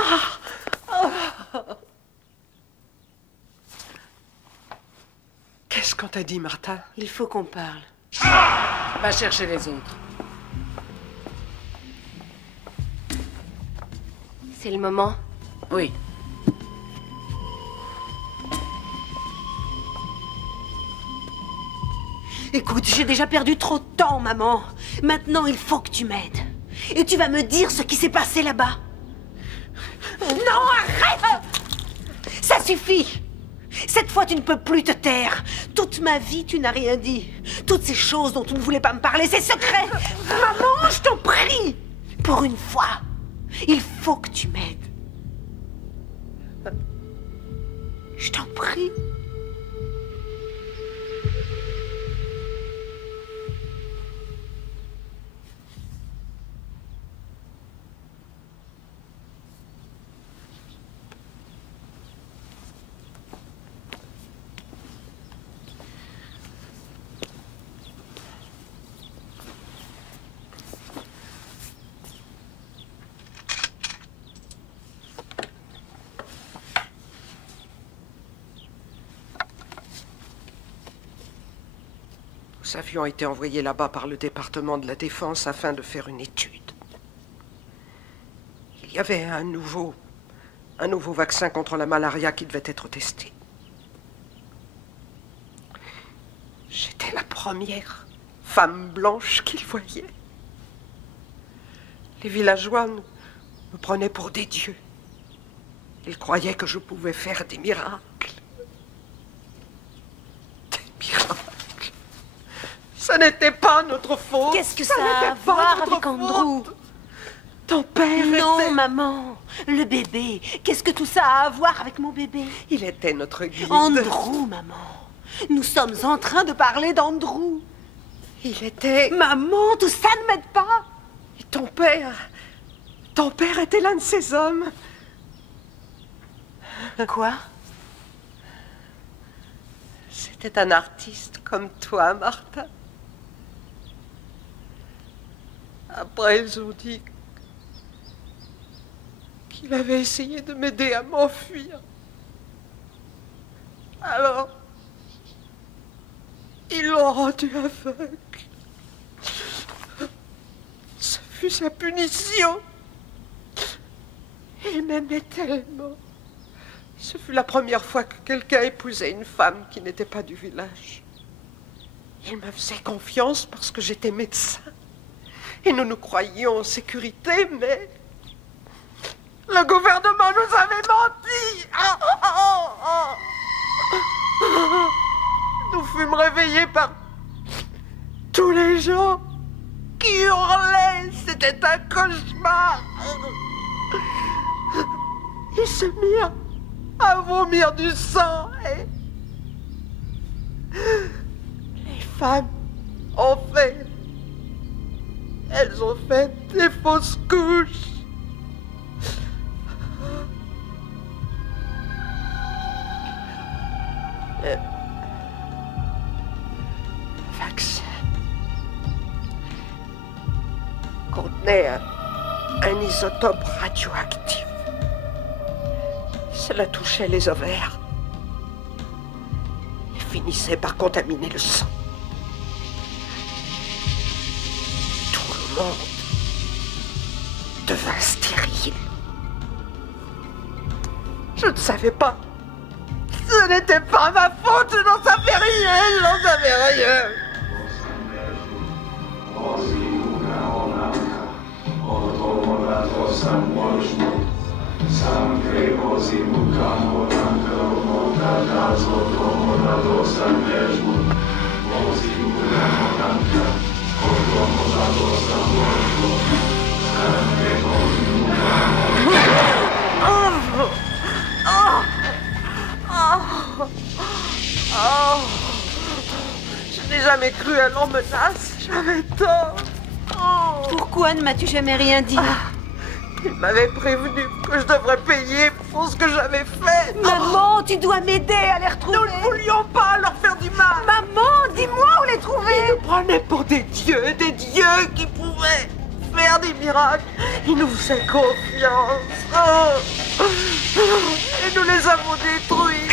Qu'est-ce qu'on t'a dit, Martha? Il faut qu'on parle. Va chercher les autres. C'est le moment. Oui. Écoute, j'ai déjà perdu trop de temps, maman. Maintenant, il faut que tu m'aides. Et tu vas me dire ce qui s'est passé là-bas. Non, arrête! Ça suffit! Cette fois, tu ne peux plus te taire. Toute ma vie, tu n'as rien dit. Toutes ces choses dont tu ne voulais pas me parler, c'est secret. Maman, je t'en prie! Pour une fois, il faut que tu m'aides. Je t'en prie. Nous avions été envoyés là-bas par le département de la Défense afin de faire une étude. Il y avait un nouveau vaccin contre la malaria qui devait être testé. J'étais la première femme blanche qu'il voyait. Les villageois me prenaient pour des dieux. Ils croyaient que je pouvais faire des miracles. Des miracles. Ce n'était pas notre faute. Qu'est-ce que ça a à voir avec Andrew? Ton père Non, était... maman. Le bébé. Qu'est-ce que tout ça a à voir avec mon bébé? Il était notre guide. Andrew, maman. Nous sommes en train de parler d'Andrew. Il était... Maman, tout ça ne m'aide pas. Et ton père était l'un de ces hommes. Quoi? C'était un artiste comme toi, Martha. Après, ils ont dit qu'il avait essayé de m'aider à m'enfuir. Alors, ils l'ont rendu aveugle. Ce fut sa punition. Il m'aimait tellement. Ce fut la première fois que quelqu'un épousait une femme qui n'était pas du village. Il me faisait confiance parce que j'étais médecin. Et nous nous croyions en sécurité, mais le gouvernement nous avait menti. Nous fûmes réveillés par tous les gens qui hurlaient. C'était un cauchemar. Ils se mirent à vomir du sang et les femmes ont fait... Elles ont fait des fausses couches. Le vaccin contenait un isotope radioactif. Cela touchait les ovaires et finissait par contaminer le sang. Tout le monde devint stérile. Je ne savais pas. Ce n'était pas ma faute, je n'en savais rien, je n'en savais rien. Je n'ai jamais cru à l'emmenace, j'avais tort. Pourquoi ne m'as-tu jamais rien dit? Il m'avait prévenu que je devrais payer pour ce que j'avais fait. Maman, tu dois m'aider à les retrouver. Nous ne voulions pas leur faire du mal. Maman, dis-moi où les trouver. Ils nous prenaient pour des dieux qui pouvaient faire des miracles. Ils nous faisaient confiance. Et nous les avons détruits.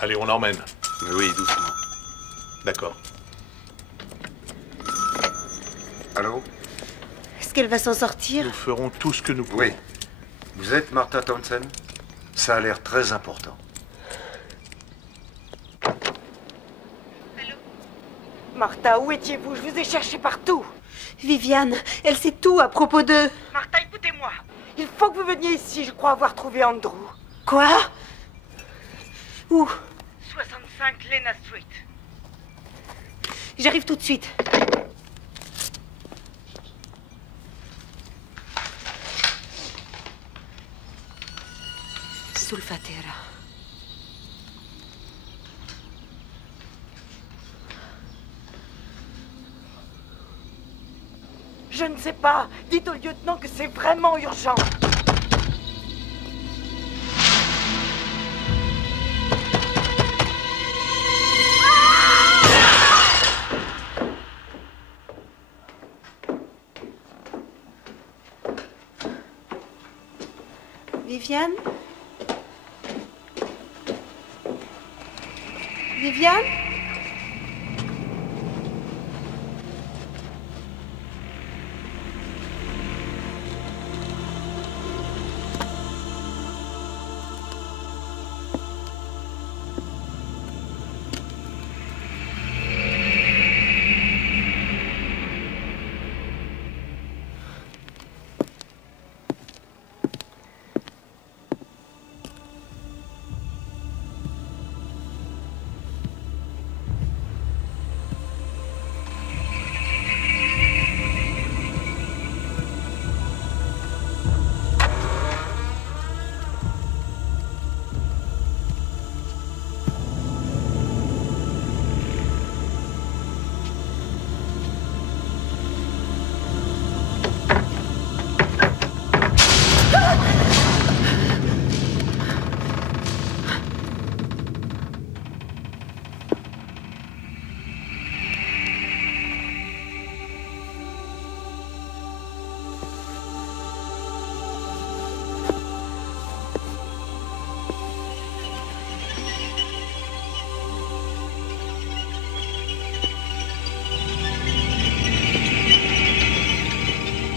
Allez, on l'emmène. Oui, doucement. D'accord. Allô? Est-ce qu'elle va s'en sortir? Nous ferons tout ce que nous pouvons. Oui. Vous êtes Martha Townsend? Ça a l'air très important. Martha, où étiez-vous? Je vous ai cherché partout. Viviane, elle sait tout à propos d'eux. Martha, écoutez-moi. Il faut que vous veniez ici. Je crois avoir trouvé Andrew. Quoi? Où? 65 Lena Street. J'arrive tout de suite. Sulfatera. Je ne sais pas. Dites au lieutenant que c'est vraiment urgent. Viviane? Viviane?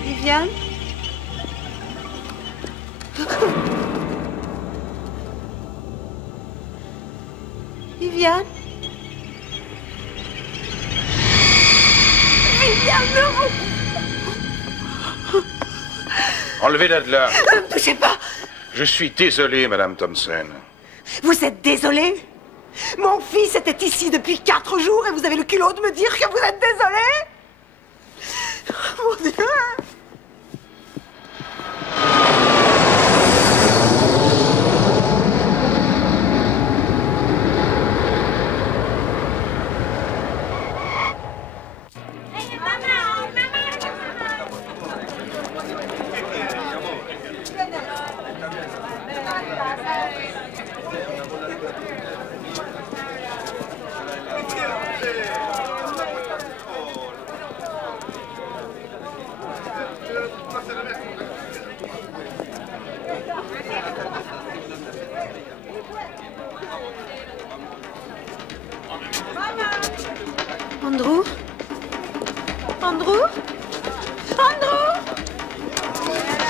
Viviane? Viviane? Viviane, non! Enlevez-la de là. Ne me touchez pas! Je suis désolé, Madame Thompson. Vous êtes désolée? Mon fils était ici depuis 4 jours et vous avez le culot de me dire que vous êtes désolée? Mon Dieu! Andrew? Andrew? Andrew?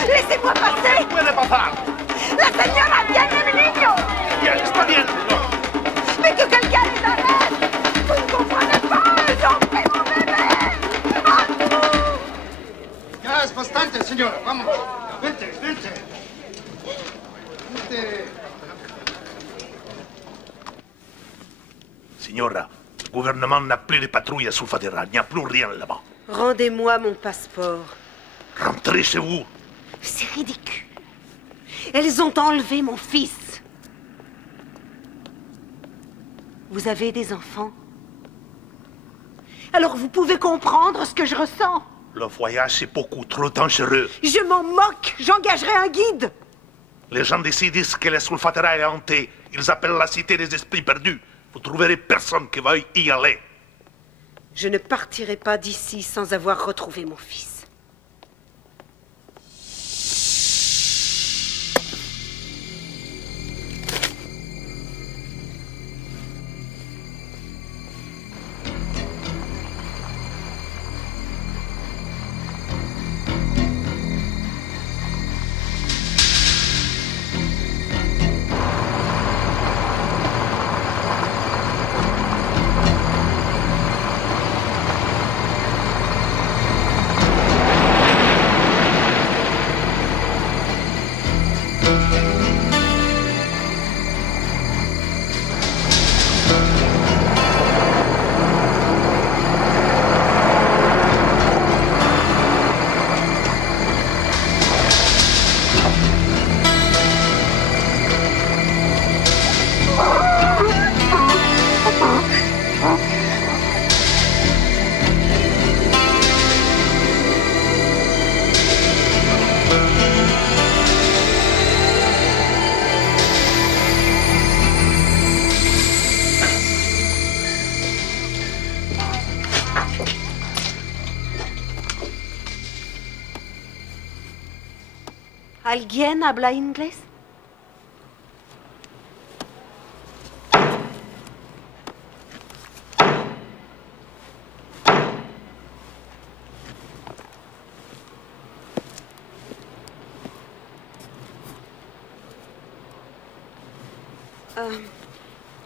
Laissez-moi passer! La señora tiene mi niño! Está bien, señor. Mais que quelqu'un les arrête! Vous ne comprenez pas! Ils ont pris mon bébé! Andrew! Ya es bastante, señora. Vamos. Vente, vente. Vente. Signora, le gouvernement n'a plus de patrouilles à Sulfatera. Il n'y a plus rien là-bas. Rendez-moi mon passeport. Rentrez chez vous. C'est ridicule. Elles ont enlevé mon fils. Vous avez des enfants? Alors vous pouvez comprendre ce que je ressens. Le voyage est beaucoup trop dangereux. Je m'en moque. J'engagerai un guide. Les gens d'ici disent que la Sulfatera est hantée. Ils appellent la cité des esprits perdus. Vous trouverez personne qui veuille y aller. Je ne partirai pas d'ici sans avoir retrouvé mon fils. ¿Alguien habla inglés?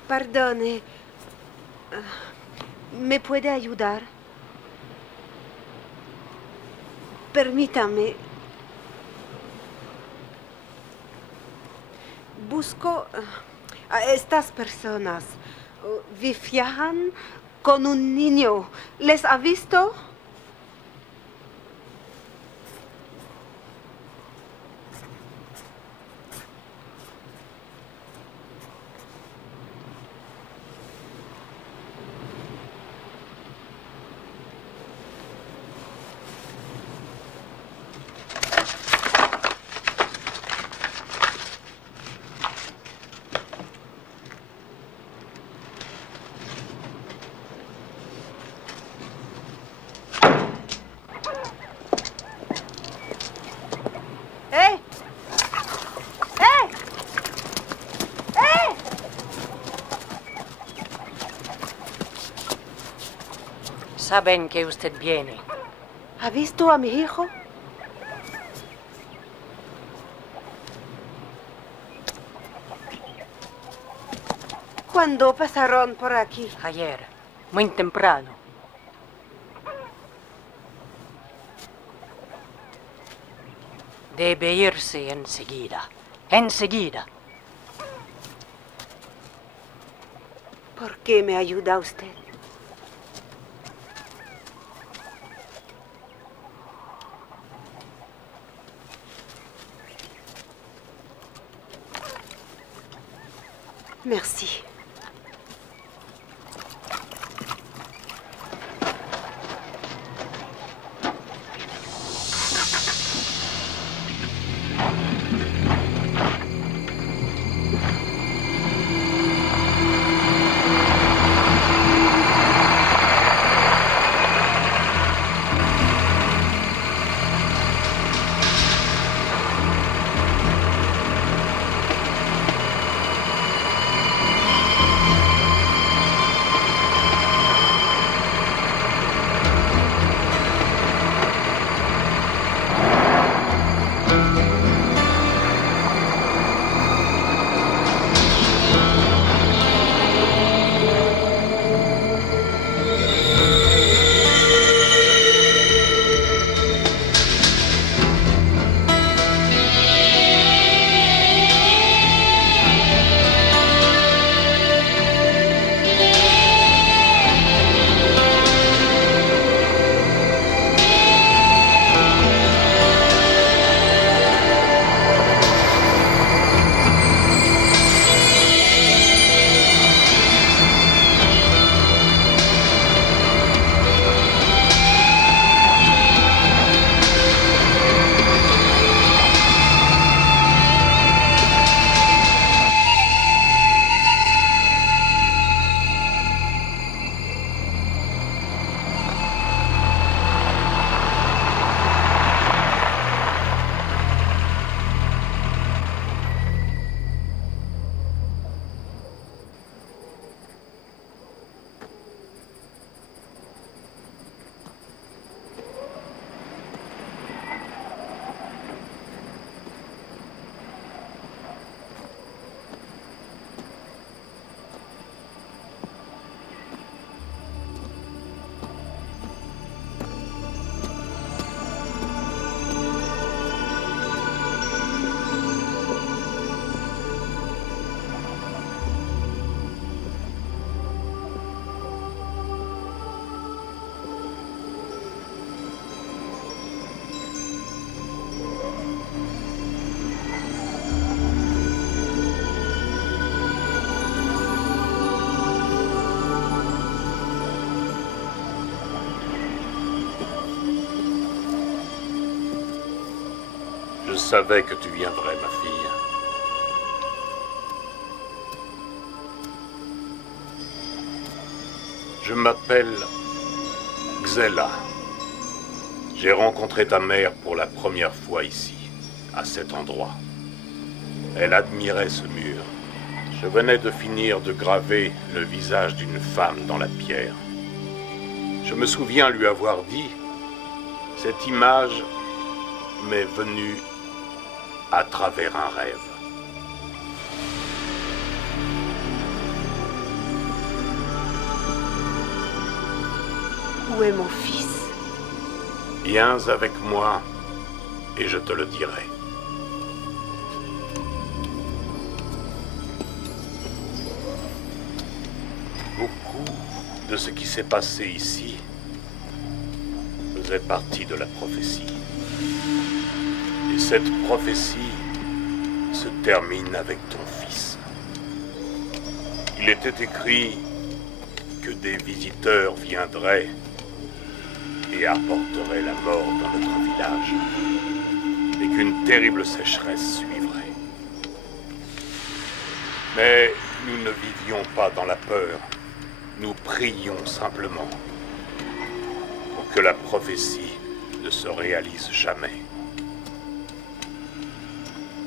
Perdone. ¿Me puede ayudar? Permítame. Busco a estas personas. Viajan con un niño. ¿Les ha visto? Saben que usted viene. ¿Ha visto a mi hijo? ¿Cuándo pasaron por aquí? Ayer, muy temprano. Debe irse enseguida. Enseguida. ¿Por qué me ayuda usted? Merci. Je savais que tu viendrais, ma fille. Je m'appelle Xela. J'ai rencontré ta mère pour la première fois ici, à cet endroit. Elle admirait ce mur. Je venais de finir de graver le visage d'une femme dans la pierre. Je me souviens lui avoir dit, cette image m'est venue à travers un rêve. Où est mon fils? Viens avec moi et je te le dirai. Beaucoup de ce qui s'est passé ici faisait partie de la prophétie. Et cette prophétie se termine avec ton fils. Il était écrit que des visiteurs viendraient et apporteraient la mort dans notre village, et qu'une terrible sécheresse suivrait. Mais nous ne vivions pas dans la peur, nous prions simplement pour que la prophétie ne se réalise jamais.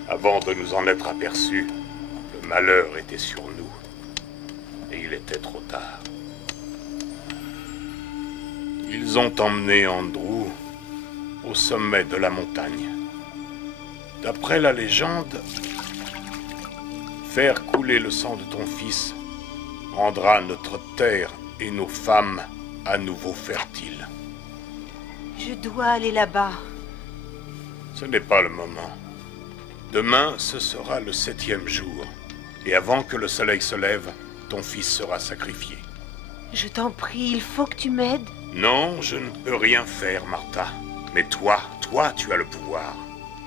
Avant de nous en être aperçus, le malheur était sur nous, et il était trop tard. Ils ont emmené Andrew au sommet de la montagne. D'après la légende, faire couler le sang de ton fils rendra notre terre et nos femmes à nouveau fertiles. Je dois aller là-bas. Ce n'est pas le moment. Demain, ce sera le 7e jour. Et avant que le soleil se lève, ton fils sera sacrifié. Je t'en prie, il faut que tu m'aides. Non, je ne peux rien faire, Martha. Mais toi, tu as le pouvoir.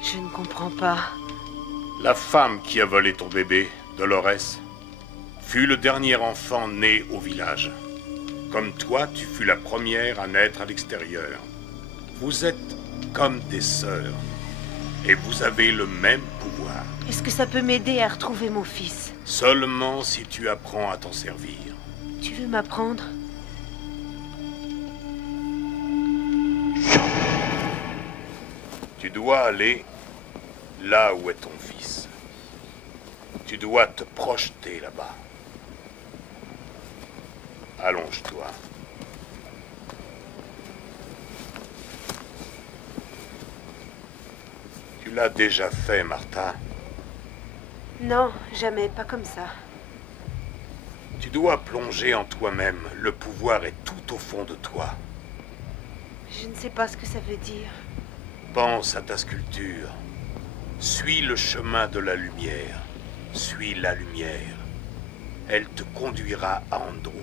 Je ne comprends pas. La femme qui a volé ton bébé, Dolores, fut le dernier enfant né au village. Comme toi, tu fus la première à naître à l'extérieur. Vous êtes comme des sœurs. Et vous avez le même pouvoir. Est-ce que ça peut m'aider à retrouver mon fils? Seulement si tu apprends à t'en servir. Tu veux m'apprendre? Tu dois aller là où est ton fils. Tu dois te projeter là-bas. Allonge-toi. Tu l'as déjà fait, Martha. Non, jamais, pas comme ça. Tu dois plonger en toi-même. Le pouvoir est tout au fond de toi. Je ne sais pas ce que ça veut dire. Pense à ta sculpture. Suis le chemin de la lumière. Suis la lumière. Elle te conduira à Andrew.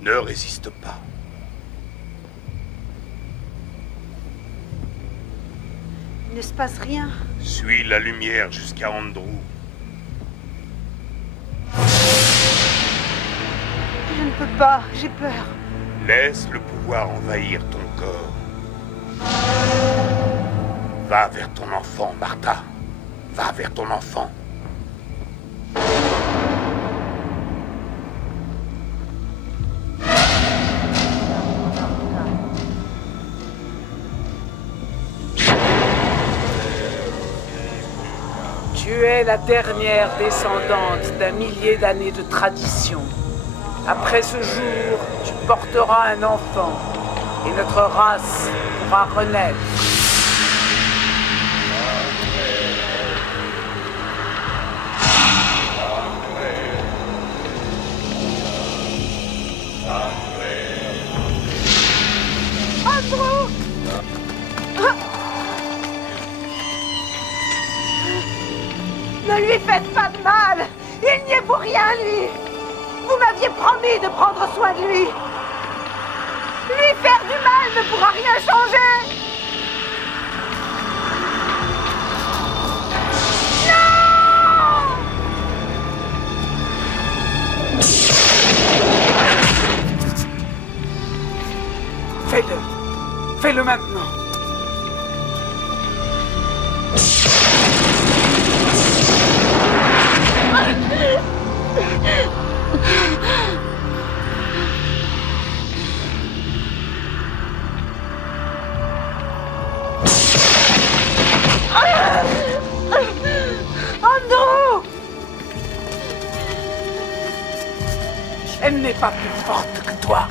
Ne résiste pas. Il ne se passe rien. Suis la lumière jusqu'à Andrew. Je ne peux pas, j'ai peur. Laisse le pouvoir envahir ton corps. Va vers ton enfant, Martha. Va vers ton enfant. Tu es la dernière descendante d'un millier d'années de tradition. Après ce jour, tu porteras un enfant, et notre race pourra renaître. Andrew! Ne lui faites pas de mal! Il n'y est pour rien, lui! Vous m'aviez promis de prendre soin de lui! Lui faire du mal ne pourra rien changer! Fais-le! Fais-le maintenant! Elle n'est pas plus forte que toi.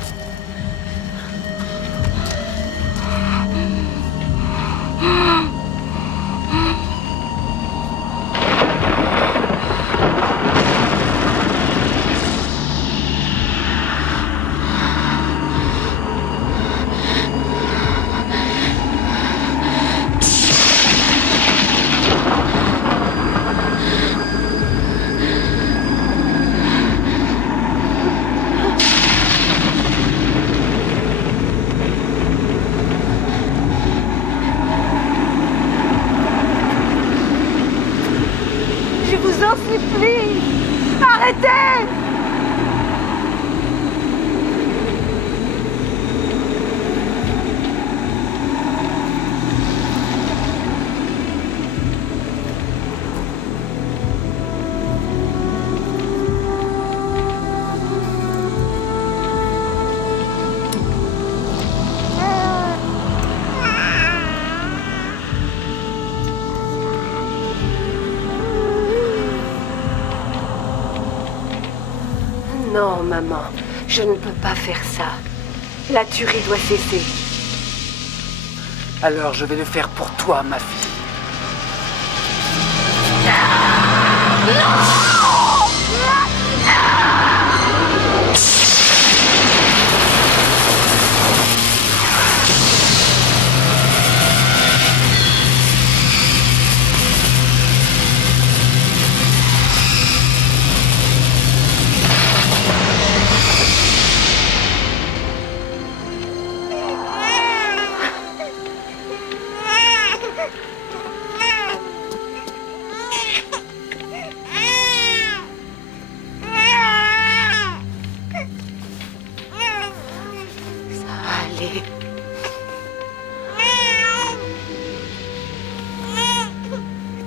Arrêtez! Non, maman, je ne peux pas faire ça. La tuerie doit cesser. Alors je vais le faire pour toi, ma fille.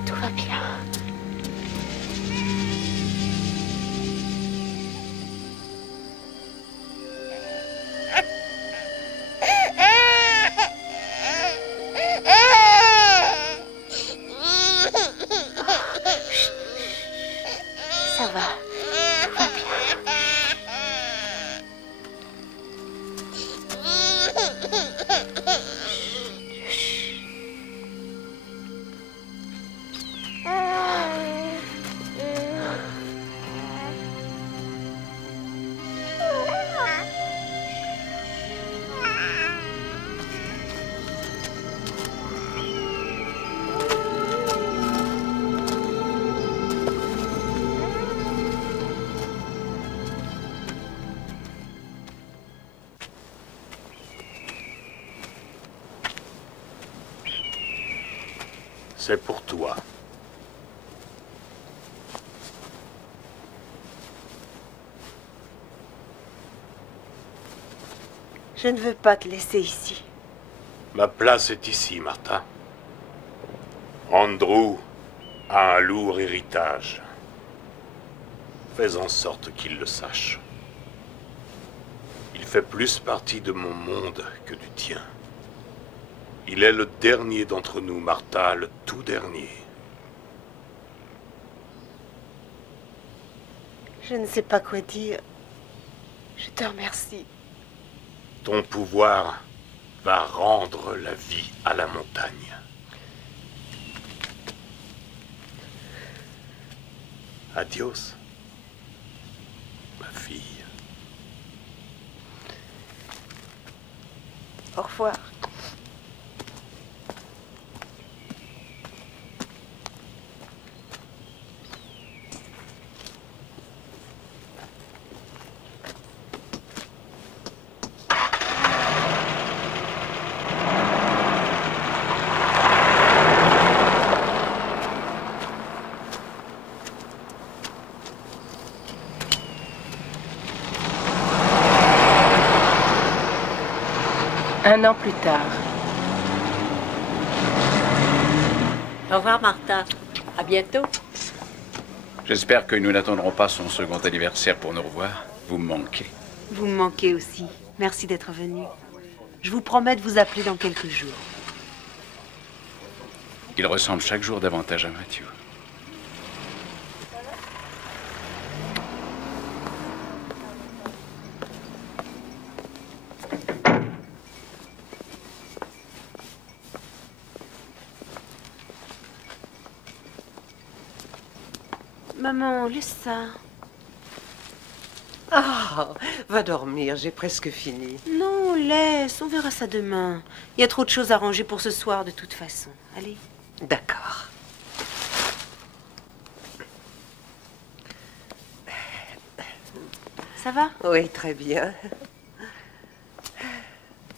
Tout va bien. Ça va. Tout va bien. C'est pour toi. Je ne veux pas te laisser ici. Ma place est ici, Martha. Andrew a un lourd héritage. Fais en sorte qu'il le sache. Il fait plus partie de mon monde que du tien. Il est le dernier d'entre nous, Martha, le tout dernier. Je ne sais pas quoi dire. Je te remercie. Ton pouvoir va rendre la vie à la montagne. Adios, ma fille. Au revoir. Un an plus tard. Au revoir, Martha. À bientôt. J'espère que nous n'attendrons pas son second anniversaire pour nous revoir. Vous me manquez. Vous me manquez aussi. Merci d'être venu. Je vous promets de vous appeler dans quelques jours. Il ressemble chaque jour davantage à Matthew. Maman, laisse ça. Ah, va dormir, j'ai presque fini. Non, laisse, on verra ça demain. Il y a trop de choses à ranger pour ce soir de toute façon. Allez. D'accord. Ça va? Oui, très bien.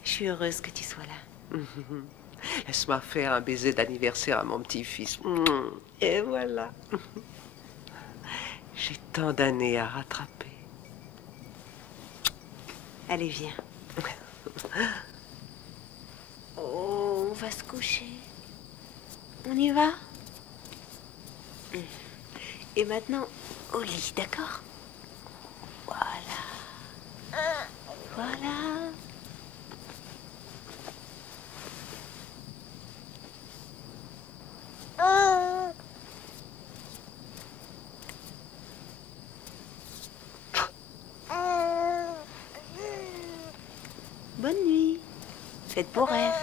Je suis heureuse que tu sois là. Laisse-moi faire un baiser d'anniversaire à mon petit-fils. Et voilà. J'ai tant d'années à rattraper. Allez, viens. Oh, on va se coucher. On y va? Et maintenant, au lit, d'accord? Voilà. Voilà. Bonne nuit. Faites beaux rêves.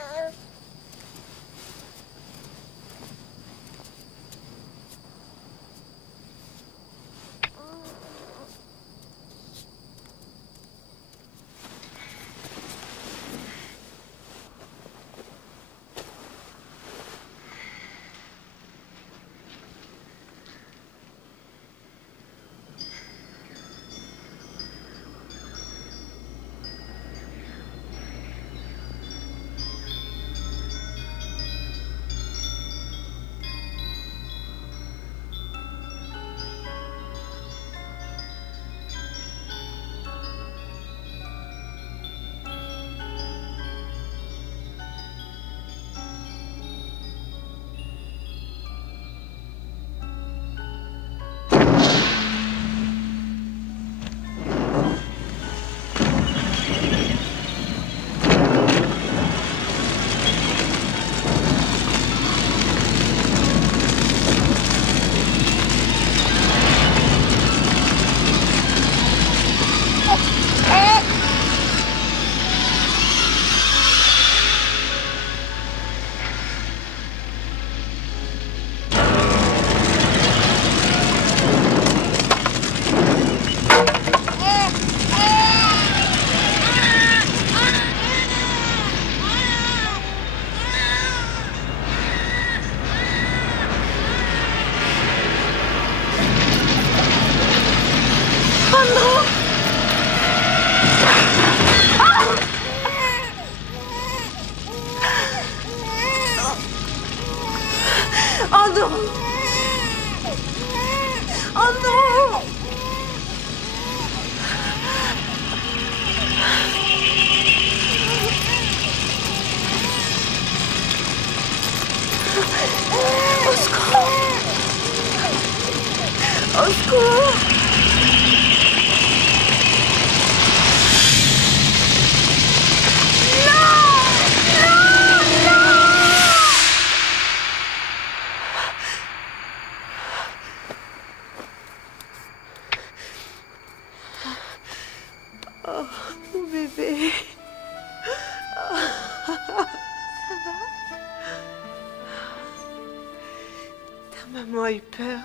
Oh non! Oh non! Au secours! Au secours! Oh, mon bébé. Oh. Ça va? Ta maman a eu peur.